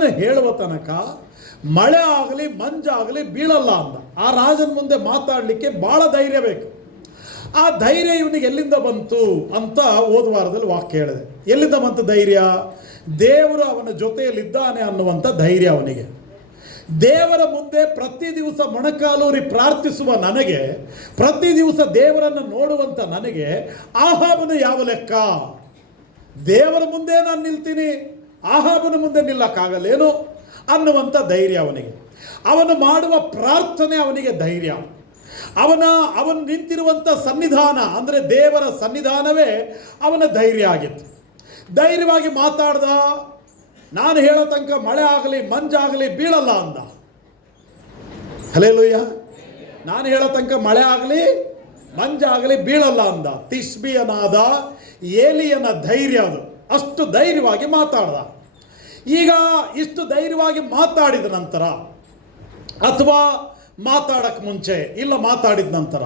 ನಾನು ಹೇಳುವ ತನಕ ಮಳೆ ಆಗಲಿ ಮಂಜಾಗಲಿ ಬೀಳಲ್ಲ ಅಂದ. ಆ ರಾಜನ ಮುಂದೆ ಮಾತಾಡಲಿಕ್ಕೆ ಭಾಳ ಧೈರ್ಯ ಬೇಕು. ಆ ಧೈರ್ಯ ಇವನಿಗೆ ಎಲ್ಲಿಂದ ಬಂತು ಅಂತ ಹೋದ ವಾರದಲ್ಲಿ ವಾಕ್ಯ ಹೇಳಿದೆ. ಎಲ್ಲಿಂದ ಬಂತು ಧೈರ್ಯ? ದೇವರು ಅವನ ಜೊತೆಯಲ್ಲಿದ್ದಾನೆ ಅನ್ನುವಂಥ ಧೈರ್ಯ ಅವನಿಗೆ. ದೇವರ ಮುಂದೆ ಪ್ರತಿ ದಿವಸ ಮೊಣಕಾಲೂರಿ ಪ್ರಾರ್ಥಿಸುವ ನನಗೆ, ಪ್ರತಿ ದಿವಸ ದೇವರನ್ನು ನೋಡುವಂಥ ನನಗೆ ಆಹಾಬನ ಯಾವ ಲೆಕ್ಕ? ದೇವರ ಮುಂದೆ ನಾನು ನಿಲ್ತೀನಿ, ಆಹಾಬನ ಮುಂದೆ ನಿಲ್ಲಕ್ಕಾಗಲ್ಲೇನು ಅನ್ನುವಂಥ ಧೈರ್ಯ ಅವನಿಗೆ. ಅವನು ಮಾಡುವ ಪ್ರಾರ್ಥನೆ ಅವನಿಗೆ ಧೈರ್ಯ. ಅವನು ನಿಂತಿರುವಂಥ ಸನ್ನಿಧಾನ ಅಂದರೆ ದೇವರ ಸನ್ನಿಧಾನವೇ ಅವನ ಧೈರ್ಯ ಆಗಿತ್ತು. ಧೈರ್ಯವಾಗಿ ಮಾತಾಡ್ದ. ನಾನು ಹೇಳೋ ತನಕ ಮಳೆ ಆಗಲಿ ಮಂಜಾಗಲಿ ಬೀಳಲ್ಲ ಅಂದ. ಹಲ್ಲೆಲೂಯ. ನಾನು ಹೇಳೋ ತನಕ ಮಳೆ ಆಗಲಿ ಮಂಜಾಗಲಿ ಬೀಳಲ್ಲ ಅಂದ. ತಿಷ್ಬಿಯನಾದ ಏಲಿಯನ ಧೈರ್ಯ ಅದು. ಅಷ್ಟು ಧೈರ್ಯವಾಗಿ ಮಾತಾಡ್ದ. ಈಗ ಇಷ್ಟು ಧೈರ್ಯವಾಗಿ ಮಾತಾಡಿದ ನಂತರ, ಅಥವಾ ಮಾತಾಡಕ್ಕೆ ಮುಂಚೆ, ಇಲ್ಲ ಮಾತಾಡಿದ ನಂತರ,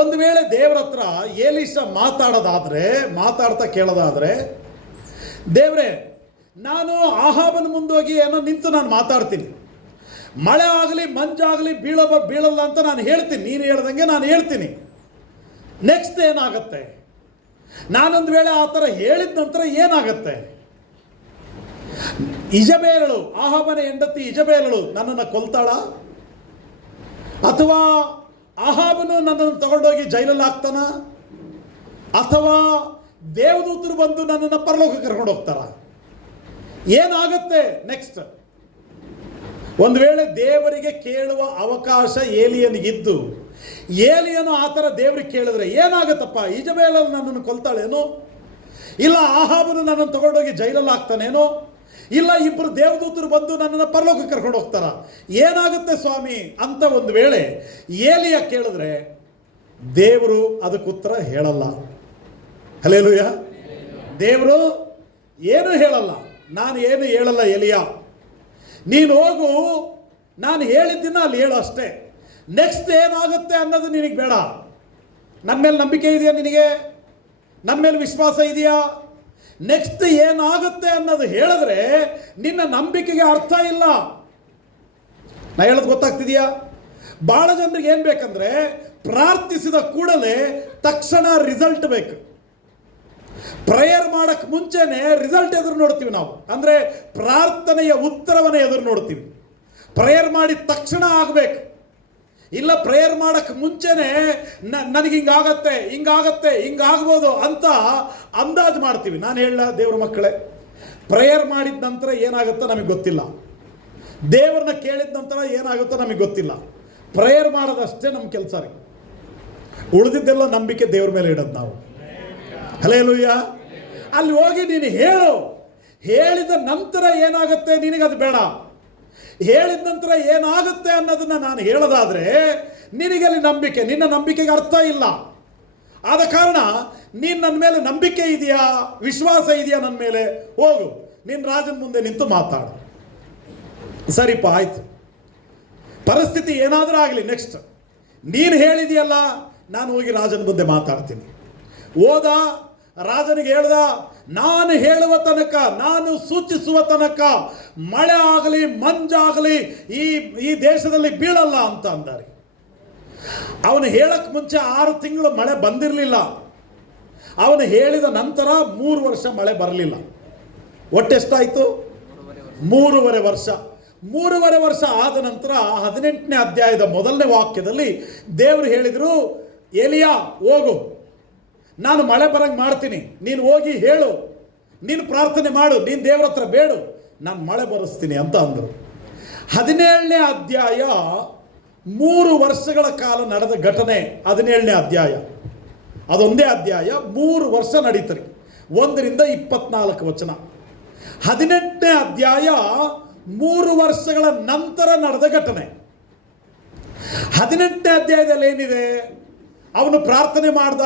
ಒಂದು ವೇಳೆ ದೇವರ ಹತ್ರ ಏಲಿಷ ಮಾತಾಡ್ತಾ ಕೇಳೋದಾದರೆ, ದೇವರೇ ನಾನು ಆಹಾಬನ ಮುಂದೋಗಿ ಏನೋ ನಿಂತು ನಾನು ಮಾತಾಡ್ತೀನಿ, ಮಳೆ ಆಗಲಿ ಮಂಜಾಗಲಿ ಬೀಳಲ್ಲ ಅಂತ ನಾನು ಹೇಳ್ತೀನಿ, ನೀನು ಹೇಳ್ದಂಗೆ ನಾನು ಹೇಳ್ತೀನಿ, ನೆಕ್ಸ್ಟ್ ಏನಾಗುತ್ತೆ? ನಾನೊಂದು ವೇಳೆ ಆ ಥರ ಹೇಳಿದ ನಂತರ ಏನಾಗುತ್ತೆ? ಇಜಬೇಲಳು, ಆಹಾಬನ ಹೆಂಡತಿ ಇಜಬೇಲಳು ನನ್ನನ್ನು ಕೊಲ್ತಾಳ? ಅಥವಾ ಆಹಾಬನು ನನ್ನನ್ನು ತಗೊಂಡೋಗಿ ಜೈಲಲ್ಲಿ ಹಾಕ್ತಾನ? ಅಥವಾ ದೇವದೂತರು ಬಂದು ನನ್ನನ್ನು ಪರಲೋಕಕ್ಕೆ ಕರ್ಕೊಂಡು ಹೋಗ್ತಾರ? ಏನಾಗುತ್ತೆ ನೆಕ್ಸ್ಟ್? ಒಂದು ವೇಳೆ ದೇವರಿಗೆ ಕೇಳುವ ಅವಕಾಶ ಏಲಿಯನಿಗಿದ್ದು ಏಲಿಯನು ಆ ಥರ ದೇವರಿಗೆ ಕೇಳಿದ್ರೆ ಏನಾಗುತ್ತಪ್ಪ? ಇಜಬೇಲಲ್ಲಿ ನನ್ನನ್ನು ಕೊಲ್ತಾಳೇನೋ? ಇಲ್ಲ ಆಹಾಬನು ನನ್ನನ್ನು ತಗೊಂಡೋಗಿ ಜೈಲಲ್ಲಿ ಹಾಕ್ತಾನೇನೋ? ಇಲ್ಲ ಇಬ್ಬರು ದೇವದೂತರು ಬಂದು ನನ್ನನ್ನು ಪರಲೋಕಕ್ಕೆ ಕರ್ಕೊಂಡು ಹೋಗ್ತಾರ? ಏನಾಗುತ್ತೆ ಸ್ವಾಮಿ ಅಂತ ಒಂದು ವೇಳೆ ಏಲಿಯ ಕೇಳಿದ್ರೆ ದೇವರು ಅದಕ್ಕೆ ಉತ್ತರ ಹೇಳಲ್ಲ. ಹಲ್ಲೆಲೂಯ. ದೇವರು ಏನು ಹೇಳಲ್ಲ. ನಾನು ಏನು ಹೇಳಲ್ಲ ಎಲಿಯ, ನೀನು ಹೋಗು, ನಾನು ಹೇಳಿದ್ದೀನ ಅಲ್ಲಿ ಹೇಳು ಅಷ್ಟೇ. ನೆಕ್ಸ್ಟ್ ಏನಾಗುತ್ತೆ ಅನ್ನೋದು ನಿನಗೆ ಬೇಡ. ನನ್ನ ಮೇಲೆ ನಂಬಿಕೆ ಇದೆಯಾ ನಿನಗೆ? ನನ್ನ ಮೇಲೆ ವಿಶ್ವಾಸ ಇದೆಯಾ? ನೆಕ್ಸ್ಟ್ ಏನಾಗುತ್ತೆ ಅನ್ನೋದು ಹೇಳಿದ್ರೆ ನಿನ್ನ ನಂಬಿಕೆಗೆ ಅರ್ಥ ಇಲ್ಲ. ನಾ ಹೇಳೋದು ಗೊತ್ತಾಗ್ತಿದೆಯಾ? ಭಾಳ ಜನರಿಗೆ ಏನು ಬೇಕಂದ್ರೆ ಪ್ರಾರ್ಥಿಸಿದ ಕೂಡಲೇ ತಕ್ಷಣ ರಿಸಲ್ಟ್ ಬೇಕು. ಪ್ರೇಯರ್ ಮಾಡೋಕ್ಕೆ ಮುಂಚೆನೆ ರಿಸಲ್ಟ್ ಎದುರು ನೋಡ್ತೀವಿ ನಾವು. ಅಂದರೆ ಪ್ರಾರ್ಥನೆಯ ಉತ್ತರವನ್ನು ಎದುರು ನೋಡ್ತೀವಿ. ಪ್ರೇಯರ್ ಮಾಡಿದ ತಕ್ಷಣ ಆಗಬೇಕು. ಇಲ್ಲ ಪ್ರೇಯರ್ ಮಾಡೋಕ್ಕೆ ಮುಂಚೆನೆ ನನಗೆ ಹಿಂಗಾಗ್ಬೋದು ಅಂತ ಅಂದಾಜು ಮಾಡ್ತೀವಿ. ನಾನು ಹೇಳ ದೇವ್ರ ಮಕ್ಕಳೇ, ಪ್ರೇಯರ್ ಮಾಡಿದ ನಂತರ ಏನಾಗುತ್ತೋ ನಮಗೆ ಗೊತ್ತಿಲ್ಲ. ದೇವ್ರನ್ನ ಕೇಳಿದ ನಂತರ ಏನಾಗುತ್ತೋ ನಮಗೆ ಗೊತ್ತಿಲ್ಲ. ಪ್ರೇಯರ್ ಮಾಡೋದಷ್ಟೇ ನಮ್ಮ ಕೆಲಸ ರೀ. ಉಳಿದಿದ್ದೆಲ್ಲ ನಂಬಿಕೆ ದೇವ್ರ ಮೇಲೆ ಇಡೋದು ನಾವು. ಹಲ್ಲೆಲೂಯ. ಅಲ್ಲಿ ಹೋಗಿ ನೀನು ಹೇಳು. ಹೇಳಿದ ನಂತರ ಏನಾಗುತ್ತೆ ನಿನಗದು ಬೇಡ. ಹೇಳಿದ ನಂತರ ಏನಾಗುತ್ತೆ ಅನ್ನೋದನ್ನು ನಾನು ಹೇಳೋದಾದರೆ ನಿನಗಲ್ಲಿ ನಂಬಿಕೆ, ನಿನ್ನ ನಂಬಿಕೆಗೆ ಅರ್ಥ ಇಲ್ಲ. ಆದ ಕಾರಣ ನೀನು ನನ್ನ ಮೇಲೆ ನಂಬಿಕೆ ಇದೆಯಾ, ವಿಶ್ವಾಸ ಇದೆಯಾ ನನ್ನ ಮೇಲೆ? ಹೋಗು, ನಿನ್ನ ರಾಜನ ಮುಂದೆ ನಿಂತು ಮಾತಾಡು. ಸರಿಪ್ಪ ಆಯ್ತು, ಪರಿಸ್ಥಿತಿ ಏನಾದರೂ ಆಗಲಿ, ನೆಕ್ಸ್ಟ್ ನೀನು ಹೇಳಿದೆಯಲ್ಲ, ನಾನು ಹೋಗಿ ರಾಜನ ಮುಂದೆ ಮಾತಾಡ್ತೀನಿ. ಹೋದ, ರಾಜನಿಗೆ ಹೇಳ್ದ, ನಾನು ಹೇಳುವ ತನಕ, ನಾನು ಸೂಚಿಸುವ ತನಕ ಮಳೆ ಆಗಲಿ ಮಂಜಾಗಲಿ ಈ ದೇಶದಲ್ಲಿ ಬೀಳಲ್ಲ ಅಂತ ಅಂದಾರೆ. ಅವನು ಹೇಳಕ್ಕೆ ಮುಂಚೆ 6 ತಿಂಗಳು ಮಳೆ ಬಂದಿರಲಿಲ್ಲ. ಅವನು ಹೇಳಿದ ನಂತರ 3 ವರ್ಷ ಮಳೆ ಬರಲಿಲ್ಲ. ಒಟ್ಟೆಷ್ಟಾಯಿತು? 3.5 ವರ್ಷ. 3.5 ವರ್ಷ ಆದ ನಂತರ 18ನೇ ಅಧ್ಯಾಯದ ಮೊದಲನೇ ವಾಕ್ಯದಲ್ಲಿ ದೇವರು ಹೇಳಿದರು, ಏಲಿಯಾ ಹೋಗು, ನಾನು ಮಳೆ ಬರಂಗೆ ಮಾಡ್ತೀನಿ, ನೀನು ಹೋಗಿ ಹೇಳು, ನೀನು ಪ್ರಾರ್ಥನೆ ಮಾಡು, ನೀನು ದೇವರ ಹತ್ರ ಬೇಡು, ನಾನು ಮಳೆ ಬರೆಸ್ತೀನಿ ಅಂತ ಅಂದರು. 17ನೇ ಅಧ್ಯಾಯ 3 ವರ್ಷಗಳ ಕಾಲ ನಡೆದ ಘಟನೆ. 17ನೇ ಅಧ್ಯಾಯ ಅದೊಂದೇ ಅಧ್ಯಾಯ 3 ವರ್ಷ ನಡೀತರಿ, 1ರಿಂದ 24 ವಚನ. 18ನೇ ಅಧ್ಯಾಯ 3 ವರ್ಷಗಳ ನಂತರ ನಡೆದ ಘಟನೆ. 18ನೇ ಅಧ್ಯಾಯದಲ್ಲಿ ಏನಿದೆ? ಅವನು ಪ್ರಾರ್ಥನೆ ಮಾಡ್ದ,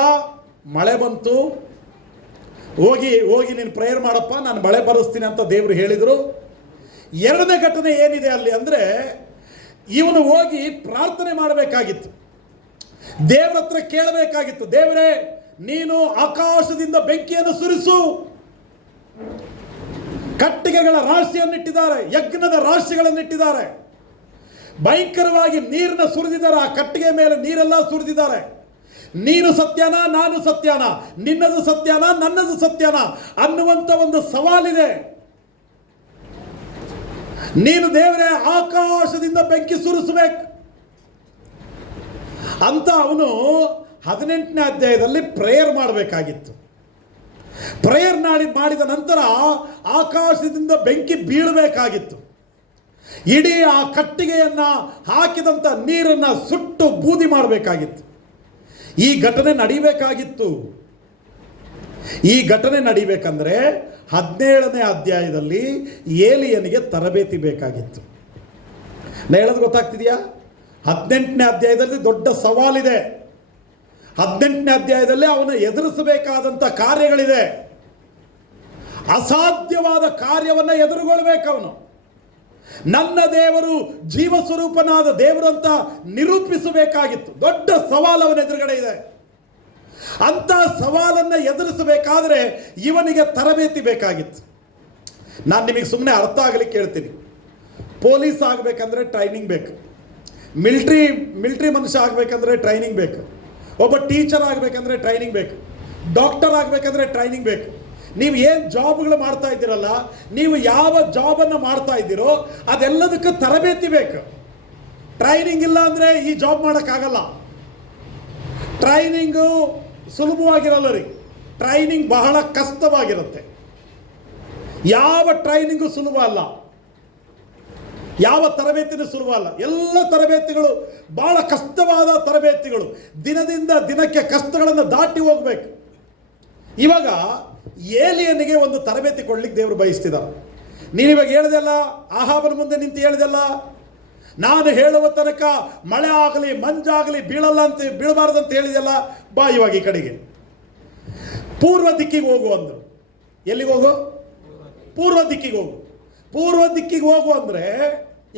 ಮಳೆ ಬಂತು, ಹೋಗಿ ನೀನು ಪ್ರೇಯರ್ ಮಾಡಪ್ಪ, ನಾನು ಮಳೆ ಬರೆಸ್ತೀನಿ ಅಂತ ದೇವರು ಹೇಳಿದರು. 2ನೇ ಘಟನೆ ಏನಿದೆ ಅಲ್ಲಿ ಅಂದರೆ, ಇವನು ಹೋಗಿ ಪ್ರಾರ್ಥನೆ ಮಾಡಬೇಕಾಗಿತ್ತು, ದೇವರ ಹತ್ರ ಕೇಳಬೇಕಾಗಿತ್ತು, ದೇವರೇ ನೀನು ಆಕಾಶದಿಂದ ಬೆಂಕಿಯನ್ನು ಸುರಿಸು. ಕಟ್ಟಿಗೆಗಳ ರಾಶಿಯನ್ನಿಟ್ಟಿದ್ದಾರೆ, ಯಜ್ಞದ ರಾಶಿಗಳನ್ನಿಟ್ಟಿದ್ದಾರೆ. ಭಯಂಕರವಾಗಿ ನೀರನ್ನ ಸುರಿದಿದ್ದಾರೆ. ಆ ಕಟ್ಟಿಗೆ ಮೇಲೆ ನೀರೆಲ್ಲ ಸುರಿದಿದ್ದಾರೆ. ನೀನು ಸತ್ಯನ, ನಾನು ಸತ್ಯನ, ನಿನ್ನದು ಸತ್ಯನ, ನನ್ನದು ಸತ್ಯನ ಅನ್ನುವಂಥ ಒಂದು ಸವಾಲಿದೆ. ನೀನು ದೇವರೇ ಆಕಾಶದಿಂದ ಬೆಂಕಿ ಸುರಿಸಬೇಕು ಅಂತ ಅವನು 18ನೇ ಅಧ್ಯಾಯದಲ್ಲಿ ಪ್ರೇಯರ್ ಮಾಡಬೇಕಾಗಿತ್ತು. ಪ್ರೇಯರ್ ಮಾಡಿದ ನಂತರ ಆಕಾಶದಿಂದ ಬೆಂಕಿ ಬೀಳಬೇಕಾಗಿತ್ತು. ಇಡೀ ಆ ಕಟ್ಟಿಗೆಯನ್ನು ಹಾಕಿದಂಥ ನೀರನ್ನು ಸುಟ್ಟು ಬೂದಿ ಮಾಡಬೇಕಾಗಿತ್ತು. ಈ ಘಟನೆ ನಡಿಬೇಕಾಗಿತ್ತು. ಈ ಘಟನೆ ನಡಿಬೇಕಂದ್ರೆ 17ನೇ ಅಧ್ಯಾಯದಲ್ಲಿ ಏಲಿಯನಿಗೆ ತರಬೇತಿ ಬೇಕಾಗಿತ್ತು. ನಾ ಹೇಳೋದು ಗೊತ್ತಾಗ್ತಿದೆಯಾ? 18ನೇ ಅಧ್ಯಾಯದಲ್ಲಿ ದೊಡ್ಡ ಸವಾಲಿದೆ. 18ನೇ ಅಧ್ಯಾಯದಲ್ಲಿ ಅವನು ಎದುರಿಸಬೇಕಾದಂಥ ಕಾರ್ಯಗಳಿದೆ. ಅಸಾಧ್ಯವಾದ ಕಾರ್ಯವನ್ನು ಎದುರುಗೊಳ್ಬೇಕು ಅವನು. ನನ್ನ ದೇವರು ಜೀವಸ್ವರೂಪನಾದ ದೇವರು ಅಂತ ನಿರೂಪಿಸಬೇಕಾಗಿತ್ತು. ದೊಡ್ಡ ಸವಾಲು ಅವನ ಎದುರುಗಡೆ ಇದೆ. ಅಂಥ ಸವಾಲನ್ನು ಎದುರಿಸಬೇಕಾದ್ರೆ ಇವನಿಗೆ ತರಬೇತಿ ಬೇಕಾಗಿತ್ತು. ನಾನು ನಿಮಗೆ ಸುಮ್ಮನೆ ಅರ್ಥ ಆಗಲಿಕ್ಕೆ ಹೇಳ್ತೀನಿ. ಪೊಲೀಸ್ ಆಗಬೇಕಂದ್ರೆ ಟ್ರೈನಿಂಗ್ ಬೇಕು. ಮಿಲ್ಟ್ರಿ ಮನುಷ್ಯ ಆಗಬೇಕಂದ್ರೆ ಟ್ರೈನಿಂಗ್ ಬೇಕು. ಒಬ್ಬ ಟೀಚರ್ ಆಗಬೇಕಂದ್ರೆ ಟ್ರೈನಿಂಗ್ ಬೇಕು. ಡಾಕ್ಟರ್ ಆಗಬೇಕಂದ್ರೆ ಟ್ರೈನಿಂಗ್ ಬೇಕು. ನೀವು ಏನು ಜಾಬ್ಗಳು ಮಾಡ್ತಾ ಇದ್ದೀರಲ್ಲ, ನೀವು ಯಾವ ಜಾಬನ್ನು ಮಾಡ್ತಾ ಇದ್ದೀರೋ ಅದೆಲ್ಲದಕ್ಕೂ ತರಬೇತಿ ಬೇಕು. ಟ್ರೈನಿಂಗ್ ಇಲ್ಲ ಅಂದರೆ ಈ ಜಾಬ್ ಮಾಡೋಕ್ಕಾಗಲ್ಲ. ಟ್ರೈನಿಂಗು ಸುಲಭವಾಗಿರಲ್ಲ ರೀ. ಟ್ರೈನಿಂಗ್ ಬಹಳ ಕಷ್ಟವಾಗಿರುತ್ತೆ. ಯಾವ ಟ್ರೈನಿಂಗು ಸುಲಭ ಅಲ್ಲ, ಯಾವ ತರಬೇತಿನೂ ಸುಲಭ ಅಲ್ಲ. ಎಲ್ಲ ತರಬೇತಿಗಳು ಬಹಳ ಕಷ್ಟವಾದ ತರಬೇತಿಗಳು. ದಿನದಿಂದ ದಿನಕ್ಕೆ ಕಷ್ಟಗಳನ್ನು ದಾಟಿ ಹೋಗಬೇಕು. ಇವಾಗ ಏಲಿಯನಿಗೆ ಒಂದು ತರಬೇತಿ ಕೊಡ್ಲಿಕ್ಕೆ ದೇವರು ಬಯಸ್ತಿದ್ದಾರೆ. ನೀನಿವಾಗ ಹೇಳಿದೆಲ್ಲ, ಆಹಾಬನ ಮುಂದೆ ನಿಂತು ಹೇಳಿದೆಲ್ಲ, ನಾನು ಹೇಳುವ ತನಕ ಮಳೆ ಆಗಲಿ ಮಂಜಾಗಲಿ ಬೀಳಬಾರ್ದಂತ ಹೇಳಿದೆಲ್ಲ, ಬಾ ಇವಾಗ ಈ ಕಡೆಗೆ ಪೂರ್ವ ದಿಕ್ಕಿಗೆ ಹೋಗು ಅಂದರು. ಎಲ್ಲಿಗೆ ಹೋಗು? ಪೂರ್ವ ದಿಕ್ಕಿಗೆ ಹೋಗು. ಪೂರ್ವ ದಿಕ್ಕಿಗೆ ಹೋಗು ಅಂದರೆ,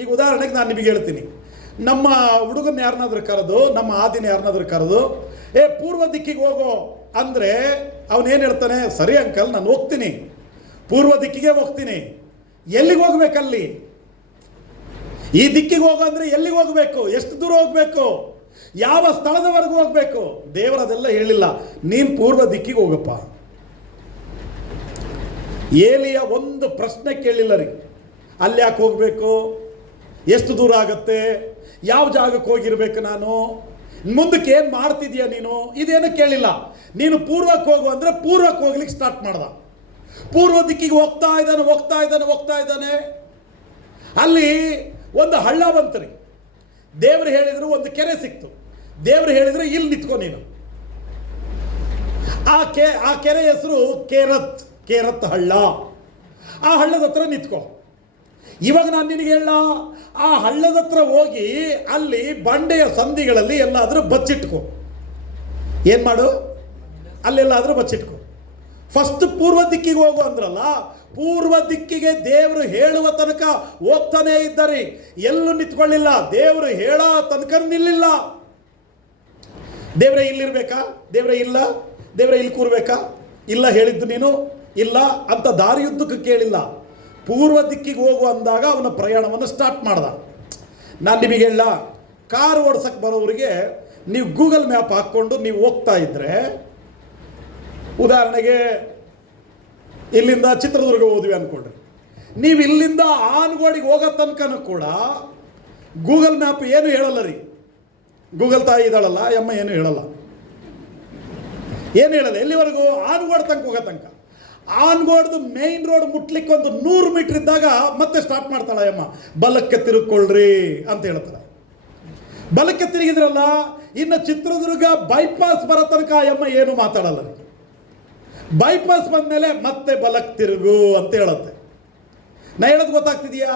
ಈಗ ಉದಾಹರಣೆಗೆ ನಾನು ನಿಮಗೆ ಹೇಳ್ತೀನಿ, ನಮ್ಮ ಹುಡುಗನ ಯಾರನ್ನಾದ್ರೂ ಕರೆದು, ನಮ್ಮ ಆದಿನ ಯಾರನ್ನಾದ್ರೂ ಕರೆದು, ಪೂರ್ವ ದಿಕ್ಕಿಗೆ ಹೋಗೋ ಅಂದರೆ ಅವನೇನು ಹೇಳ್ತಾನೆ? ಸರಿ ಅಂಕಲ್, ನಾನು ಹೋಗ್ತೀನಿ, ಪೂರ್ವ ದಿಕ್ಕಿಗೆ ಹೋಗ್ತೀನಿ. ಎಲ್ಲಿಗೆ ಹೋಗ್ಬೇಕಲ್ಲಿ? ಈ ದಿಕ್ಕಿಗೆ ಹೋಗೋ ಅಂದರೆ ಎಲ್ಲಿಗೆ ಹೋಗಬೇಕು? ಎಷ್ಟು ದೂರ ಹೋಗಬೇಕು? ಯಾವ ಸ್ಥಳದವರೆಗೂ ಹೋಗಬೇಕು? ದೇವರದೆಲ್ಲ ಹೇಳಿಲ್ಲ. ನೀನು ಪೂರ್ವ ದಿಕ್ಕಿಗೆ ಹೋಗಪ್ಪ. ಏಲಿಯ ಒಂದು ಪ್ರಶ್ನೆ ಕೇಳಿಲ್ಲ ರೀ. ಅಲ್ಲಿ ಯಾಕೆ ಹೋಗಬೇಕು? ಎಷ್ಟು ದೂರ ಆಗುತ್ತೆ? ಯಾವ ಜಾಗಕ್ಕೆ ಹೋಗಿರ್ಬೇಕು? ನಾನು ಮುಂದಕ್ಕೆ ಏನು ಮಾಡ್ತಿದ್ಯಾ ನೀನು? ಇದೇನು ಕೇಳಿಲ್ಲ. ನೀನು ಪೂರ್ವಕ್ಕೆ ಹೋಗು ಅಂದರೆ ಪೂರ್ವಕ್ಕೆ ಹೋಗ್ಲಿಕ್ಕೆ ಸ್ಟಾರ್ಟ್ ಮಾಡ್ದ. ಪೂರ್ವ ದಿಕ್ಕಿಗೆ ಹೋಗ್ತಾ ಇದ್ದಾನೆ. ಅಲ್ಲಿ ಒಂದು ಹಳ್ಳ ಬಂತು ರೀ. ದೇವರು ಹೇಳಿದ್ರು ಒಂದು ಕೆರೆ ಸಿಕ್ತು. ದೇವರು ಹೇಳಿದ್ರು ಇಲ್ಲಿ ನಿಂತ್ಕೊ ನೀನು. ಆ ಕೆರೆ ಹೆಸರು ಕೇರತ್ ಹಳ್ಳ. ಆ ಹಳ್ಳದ ಹತ್ರ ನಿಂತ್ಕೊ. ಇವಾಗ ನಾನು ನಿನಗೆ ಹೇಳ, ಆ ಹಳ್ಳದ ಹತ್ರ ಹೋಗಿ ಅಲ್ಲಿ ಬಂಡೆಯ ಸಂಧಿಗಳಲ್ಲಿ ಎಲ್ಲಾದರೂ ಬಚ್ಚಿಟ್ಕೊ. ಏನು ಮಾಡು? ಅಲ್ಲೆಲ್ಲಾದರೂ ಬಚ್ಚಿಟ್ಕೊ. ಫಸ್ಟ್ ಪೂರ್ವ ದಿಕ್ಕಿಗೆ ಹೋಗು ಅಂದ್ರಲ್ಲ, ಪೂರ್ವ ದಿಕ್ಕಿಗೆ ದೇವರು ಹೇಳುವ ತನಕ ಹೋಗ್ತಾನೇ ಇದ್ದಾರೆ. ಎಲ್ಲೂ ನಿಂತ್ಕೊಳ್ಳಿಲ್ಲ. ದೇವರು ಹೇಳೋ ತನಕ ನಿಲ್ಲಿಲ್ಲ. ದೇವರೇ ಇಲ್ಲಿರ್ಬೇಕಾ? ದೇವರೇ ಇಲ್ಲ. ದೇವರೇ ಇಲ್ಲಿ ಕೂರ್ಬೇಕಾ? ಇಲ್ಲ ಹೇಳಿದ್ದು ನೀನು ಇಲ್ಲ ಅಂತ ದಾರಿಯುದ್ದಕ್ಕೆ ಕೇಳಿಲ್ಲ. ಪೂರ್ವ ದಿಕ್ಕಿಗೆ ಹೋಗು ಅಂದಾಗ ಅವನ ಪ್ರಯಾಣವನ್ನು ಸ್ಟಾರ್ಟ್ ಮಾಡ್ದ. ನಾನು ನಿಮಗೆ ಹೇಳ, ಕಾರ್ ಓಡ್ಸಕ್ಕೆ ಬರೋರಿಗೆ ನೀವು ಗೂಗಲ್ ಮ್ಯಾಪ್ ಹಾಕ್ಕೊಂಡು ನೀವು ಹೋಗ್ತಾ ಇದ್ದರೆ, ಉದಾಹರಣೆಗೆ ಇಲ್ಲಿಂದ ಚಿತ್ರದುರ್ಗ ಹೋದ್ವಿ ಅಂದ್ಕೊಂಡ್ರಿ, ನೀವು ಇಲ್ಲಿಂದ ಆನಗೋಡಿಗೆ ಹೋಗೋ ತನಕನೂ ಕೂಡ ಗೂಗಲ್ ಮ್ಯಾಪ್ ಏನು ಹೇಳಲ್ಲ ರೀ. ಗೂಗಲ್ ತಾಯಿ ಇದ್ದಾಳಲ್ಲ ಅಮ್ಮ, ಏನು ಹೇಳಲ್ಲ. ಎಲ್ಲಿವರೆಗೂ? ಆನಗೋಡ್ ತನಕ ಹೋಗೋ ತನಕ. ಆನಗೋಡ್ದು ಮೇನ್ ರೋಡ್ ಮುಟ್ಲಿಕ್ಕೆ ಒಂದು 100 ಮೀಟರ್ ಇದ್ದಾಗ ಮತ್ತೆ ಸ್ಟಾರ್ಟ್ ಮಾಡ್ತಾಳೆ ಅಮ್ಮ, ಬಲಕ್ಕೆ ತಿರುಗಿಕೊಳ್ಳ್ರಿ ಅಂತ ಹೇಳ್ತಾಳೆ. ಬಲಕ್ಕೆ ತಿರುಗಿದ್ರಲ್ಲ, ಇನ್ನು ಚಿತ್ರದುರ್ಗ ಬೈಪಾಸ್ ಬರೋ ತನಕ ಅಮ್ಮ ಏನು ಮಾತಾಡಲ್ಲ ರೀ. ಬೈಪಾಸ್ ಬಂದಮೇಲೆ ಮತ್ತೆ ಬಲಕ್ಕೆ ತಿರುಗು ಅಂತ ಹೇಳುತ್ತೆ. ನಾ ಹೇಳೋದು ಗೊತ್ತಾಗ್ತಿದೆಯಾ?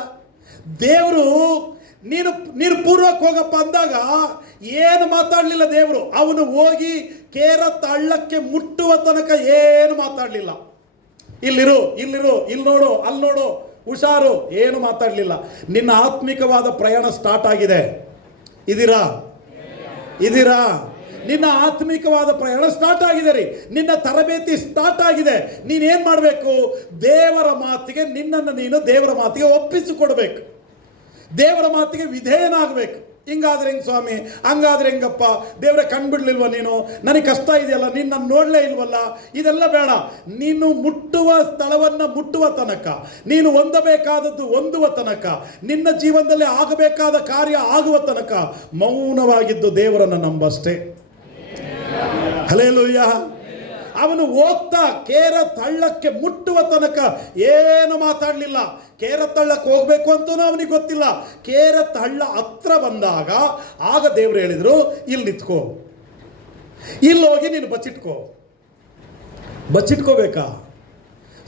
ದೇವರು ನೀನು ಪೂರ್ವಕ್ಕೆ ಹೋಗಪ್ಪ ಅಂದಾಗ ಏನು ಮಾತಾಡಲಿಲ್ಲ ದೇವರು. ಅವನು ಹೋಗಿ ಕೇರತ್ ಹಳ್ಳಕ್ಕೆ ಮುಟ್ಟುವ ತನಕ ಏನು ಮಾತಾಡಲಿಲ್ಲ. ಇಲ್ಲಿರು, ಇಲ್ಲಿ ನೋಡು, ಅಲ್ಲಿ ನೋಡು, ಹುಷಾರು, ಏನು ಮಾತಾಡಲಿಲ್ಲ. ನಿನ್ನ ಆತ್ಮಿಕವಾದ ಪ್ರಯಾಣ ಸ್ಟಾರ್ಟ್ ಆಗಿದೆ. ಇದೀರಾ? ನಿನ್ನ ಆತ್ಮಿಕವಾದ ಪ್ರಯಾಣ ಸ್ಟಾರ್ಟ್ ಆಗಿದೆ ರೀ. ನಿನ್ನ ತರಬೇತಿ ಸ್ಟಾರ್ಟ್ ಆಗಿದೆ. ನೀನೇನು ಮಾಡಬೇಕು? ದೇವರ ಮಾತಿಗೆ ನಿನ್ನನ್ನು ನೀನು ದೇವರ ಮಾತಿಗೆ ಒಪ್ಪಿಸಿಕೊಡ್ಬೇಕು. ದೇವರ ಮಾತಿಗೆ ವಿಧೇಯನಾಗಬೇಕು. ಹಿಂಗಾದ್ರೆ ಹೆಂಗೆ ಸ್ವಾಮಿ, ಹಂಗಾದ್ರೆ ಹೆಂಗಪ್ಪ, ದೇವರೇ ಕಂಡುಬಿಡ್ಲಿಲ್ವ ನೀನು, ನನಗೆ ಕಷ್ಟ ಇದೆಯಲ್ಲ, ನೀನು ನನ್ನ ನೋಡಲೇ ಇಲ್ವಲ್ಲ, ಇದೆಲ್ಲ ಬೇಡ. ನೀನು ಮುಟ್ಟುವ ಸ್ಥಳವನ್ನು ಮುಟ್ಟುವ ತನಕ, ನೀನು ಹೊಂದಬೇಕಾದದ್ದು ಹೊಂದುವ ತನಕ, ನಿನ್ನ ಜೀವನದಲ್ಲಿ ಆಗಬೇಕಾದ ಕಾರ್ಯ ಆಗುವ ತನಕ ಮೌನವಾಗಿದ್ದು ದೇವರನ್ನು ನಂಬಷ್ಟೇ. ಹಲ್ಲೆಲೂಯಾ. ಅವನು ಹೋಗ್ತಾ ಕೇರತ್ ಹಳ್ಳಕ್ಕೆ ಮುಟ್ಟುವ ತನಕ ಏನು ಮಾತಾಡಲಿಲ್ಲ. ಕೇರತ್ ಹಳ್ಳಕ್ಕೆ ಹೋಗ್ಬೇಕು ಅಂತಲೂ ಅವನಿಗೆ ಗೊತ್ತಿಲ್ಲ. ಕೇರತ್ ಹಳ್ಳ ಹತ್ರ ಬಂದಾಗ ಆಗ ದೇವರು ಹೇಳಿದರು, ಇಲ್ಲಿ ನಿಂತ್ಕೋ, ಇಲ್ಲಿ ಹೋಗಿ ನೀನು ಬಚ್ಚಿಟ್ಕೋಬೇಕಾ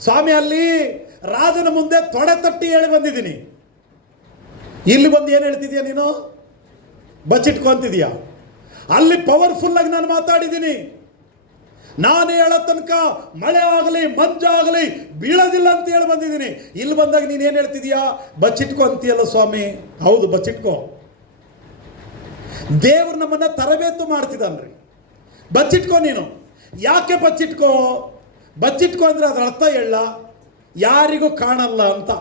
ಸ್ವಾಮಿ? ಅಲ್ಲಿ ರಾಜನ ಮುಂದೆ ತೊಡೆ ತಟ್ಟಿ ಹೇಳಿ ಬಂದಿದ್ದೀನಿ, ಇಲ್ಲಿ ಬಂದು ಏನು ಹೇಳ್ತಿದ್ಯಾ ನೀನು? ಬಚ್ಚಿಟ್ಕೋ ಅಂತಿದ್ಯಾ? ಅಲ್ಲಿ ಪವರ್ಫುಲ್ಲಾಗಿ ನಾನು ಮಾತಾಡಿದ್ದೀನಿ. ನಾನು ಹೇಳೋ ತನಕ ಮಳೆ ಆಗಲಿ ಮಂಜಾಗಲಿ ಬೀಳೋದಿಲ್ಲ ಅಂತ ಹೇಳಿ ಬಂದಿದ್ದೀನಿ. ಇಲ್ಲಿ ಬಂದಾಗ ನೀನು ಏನು ಹೇಳ್ತಿದೀಯಾ? ಬಚ್ಚಿಟ್ಕೋ ಅಂತೀಯಲ್ಲ ಸ್ವಾಮಿ. ಹೌದು, ಬಚ್ಚಿಟ್ಕೋ. ದೇವರು ನಮ್ಮನ್ನು ತರಬೇತು ಮಾಡ್ತಿದ್ದಾನ್ರಿ. ಬಚ್ಚಿಟ್ಕೋ ನೀನು. ಯಾಕೆ ಬಚ್ಚಿಟ್ಕೋ? ಬಚ್ಚಿಟ್ಕೋ ಅಂದರೆ ಅದರ ಅರ್ಥ ಹೇಳ, ಯಾರಿಗೂ ಕಾಣಲ್ಲ ಅಂತ,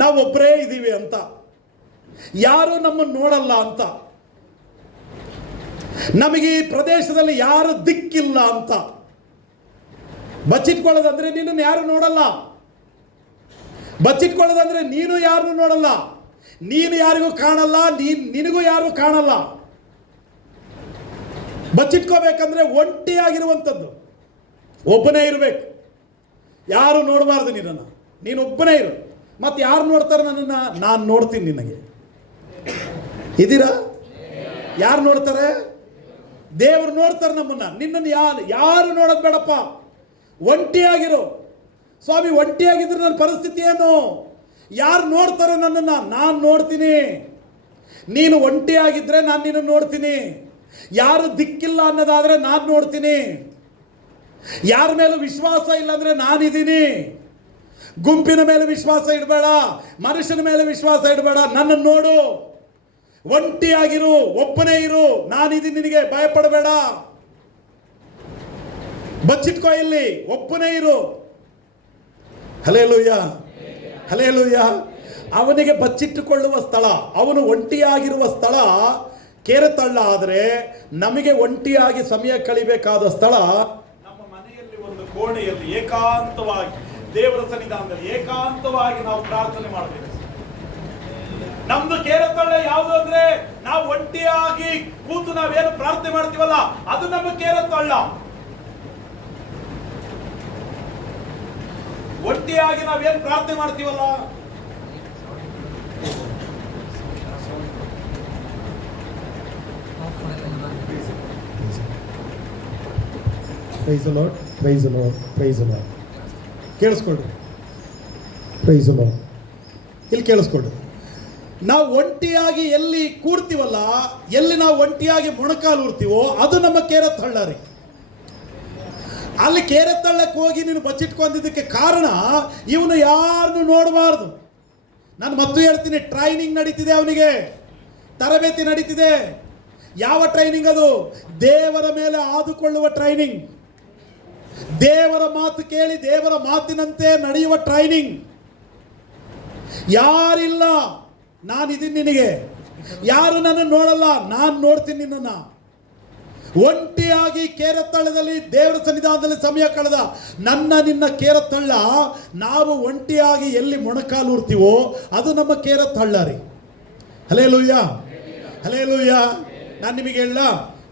ನಾವೊಬ್ಬರೇ ಇದ್ದೀವಿ ಅಂತ, ಯಾರೂ ನಮ್ಮನ್ನು ನೋಡಲ್ಲ ಅಂತ, ನಮಗೆ ಈ ಪ್ರದೇಶದಲ್ಲಿ ಯಾರು ದಿಕ್ಕಿಲ್ಲ ಅಂತ. ಬಚ್ಚಿಟ್ಕೊಳ್ಳೋದಂದ್ರೆ ನಿನ್ನನ್ನು ಯಾರು ನೋಡಲ್ಲ. ಬಚ್ಚಿಟ್ಕೊಳ್ಳೋದಂದ್ರೆ ನೀನು ಯಾರನ್ನು ನೋಡಲ್ಲ, ನೀನು ಯಾರಿಗೂ ಕಾಣಲ್ಲ, ನಿನಗೂ ಯಾರು ಕಾಣಲ್ಲ. ಬಚ್ಚಿಟ್ಕೋಬೇಕಂದ್ರೆ ಒಂಟಿಯಾಗಿರುವಂಥದ್ದು, ಒಬ್ಬನೇ ಇರಬೇಕು. ಯಾರು ನೋಡಬಾರ್ದು ನಿನ್ನನ್ನು, ನೀನು ಒಬ್ಬನೇ ಇರು. ಮತ್ತು ಯಾರು ನೋಡ್ತಾರೆ ನನ್ನನ್ನು? ನಾನು ನೋಡ್ತೀನಿ. ನಿನಗೆ ಇದ್ದೀರಾ? ಯಾರು ನೋಡ್ತಾರೆ? ದೇವರು ನೋಡ್ತಾರೆ ನಮ್ಮನ್ನು. ನಿನ್ನನ್ನು ಯಾರು ನೋಡೋದು ಬೇಡಪ್ಪ. ಒಂಟಿಯಾಗಿರು ಸ್ವಾಮಿ. ಒಂಟಿಯಾಗಿದ್ರೆ ನನ್ನ ಪರಿಸ್ಥಿತಿ ಏನು? ಯಾರು ನೋಡ್ತಾರೆ ನನ್ನನ್ನು? ನಾನು ನೋಡ್ತೀನಿ. ನೀನು ಒಂಟಿಯಾಗಿದ್ದರೆ ನಾನು ನಿನ್ನನ್ನು ನೋಡ್ತೀನಿ. ಯಾರು ದಿಕ್ಕಿಲ್ಲ ಅನ್ನೋದಾದರೆ ನಾನು ನೋಡ್ತೀನಿ. ಯಾರ ಮೇಲೂ ವಿಶ್ವಾಸ ಇಲ್ಲ ಅಂದರೆ ನಾನಿದ್ದೀನಿ. ಗುಂಪಿನ ಮೇಲೆ ವಿಶ್ವಾಸ ಇಡಬೇಡ, ಮನುಷ್ಯನ ಮೇಲೆ ವಿಶ್ವಾಸ ಇಡಬೇಡ, ನನ್ನನ್ನು ನೋಡು. ಒಂಟಿಯಾಗಿರು, ಒಬ್ಬನೇ ಇರು, ನಾನಿದ್ದೀನಿ, ನಿನಗೆ ಭಯಪಡಬೇಡ. ಬಚ್ಚಿಟ್ಕೋ, ಇಲ್ಲಿ ಒಬ್ಬನೇ ಇರು. Hallelujah, hallelujah. ಅವನಿಗೆ ಬಚ್ಚಿಟ್ಟುಕೊಳ್ಳುವ ಸ್ಥಳ, ಅವನು ಒಂಟಿಯಾಗಿರುವ ಸ್ಥಳ ಕೇರತ್ ಹಳ್ಳ. ಆದರೆ ನಮಗೆ ಒಂಟಿಯಾಗಿ ಸಮಯ ಕಳಿಬೇಕಾದ ಸ್ಥಳ ನಮ್ಮ ಮನೆಯಲ್ಲಿ ಒಂದು ಕೋಣೆಯಲ್ಲಿ ಏಕಾಂತವಾಗಿ ದೇವರ ಸನ್ನಿಧಾನದಲ್ಲಿ ಏಕಾಂತವಾಗಿ ನಾವು ಪ್ರಾರ್ಥನೆ ಮಾಡಬೇಕು. ನಮ್ದು ಕೇರತ್ ಹಳ್ಳ ಯಾವುದು ಅಂದ್ರೆ, ನಾವು ಒಂಟಿಯಾಗಿ ಕೂತು ನಾವೇನು ಪ್ರಾರ್ಥನೆ ಮಾಡ್ತೀವಲ್ಲ, ಅದು ನಮ್ಮ ಕೇರತ್ ಹಳ್ಳ. ಒಂಟಿಯಾಗಿ ನಾವೇನು ಪ್ರಾರ್ಥನೆ ಮಾಡ್ತೀವಲ್ಲ, praise the lord, praise the lord, praise the lord. ಕೇಳಿಸ್ಕೊಳ್ರಿ, ಪ್ರೈಸ್ ದಿ ಲಾರ್ಡ್. ಇಲ್ಲಿ ಕೇಳಿಸ್ಕೊಳ್ರಿ. ನಾವು ಒಂಟಿಯಾಗಿ ಎಲ್ಲಿ ಕೂರ್ತೀವಲ್ಲ, ಎಲ್ಲಿ ನಾವು ಒಂಟಿಯಾಗಿ ಮೊಣಕಾಲು ಊರ್ತೀವೋ ಅದು ನಮ್ಮ ಕೇರತ್ ಹಳ್ಳ ರೀ. ಅಲ್ಲಿ ಕೇರತ್ ಹಳ್ಳಕ್ಕೆ ಹೋಗಿ ನೀನು ಬಚ್ಚಿಟ್ಕೊಂಡಿದ್ದಕ್ಕೆ ಕಾರಣ, ಇವನು ಯಾರನ್ನು ನೋಡಬಾರ್ದು. ನಾನು ಮತ್ತು ಹೇಳ್ತೀನಿ, ಟ್ರೈನಿಂಗ್ ನಡೀತಿದೆ, ಅವನಿಗೆ ತರಬೇತಿ ನಡೀತಿದೆ. ಯಾವ ಟ್ರೈನಿಂಗ್ ಅದು? ದೇವರ ಮೇಲೆ ಆದುಕೊಳ್ಳುವ ಟ್ರೈನಿಂಗ್, ದೇವರ ಮಾತು ಕೇಳಿ ದೇವರ ಮಾತಿನಂತೆ ನಡೆಯುವ ಟ್ರೈನಿಂಗ್. ಯಾರಿಲ್ಲ, ನಾನಿದ್ದೀನಿ ನಿನಗೆ. ಯಾರು ನನ್ನನ್ನು ನೋಡಲ್ಲ, ನಾನು ನೋಡ್ತೀನಿ ನಿನ್ನನ್ನು. ಒಂಟಿಯಾಗಿ ಕೇರತ್ ಹಳ್ಳದಲ್ಲಿ ದೇವರ ಸನ್ನಿಧಾನದಲ್ಲಿ ಸಮಯ ಕಳೆದ ನಿನ್ನ ಕೇರತ್ ಹಳ್ಳ. ನಾವು ಒಂಟಿಯಾಗಿ ಎಲ್ಲಿ ಮೊಣಕಾಲೂರ್ತೀವೋ ಅದು ನಮ್ಮ ಕೇರತ್ ಹಳ್ಳ ರೀ. Hallelujah, hallelujah. ನಾನು ನಿಮಗೆ ಹೇಳ,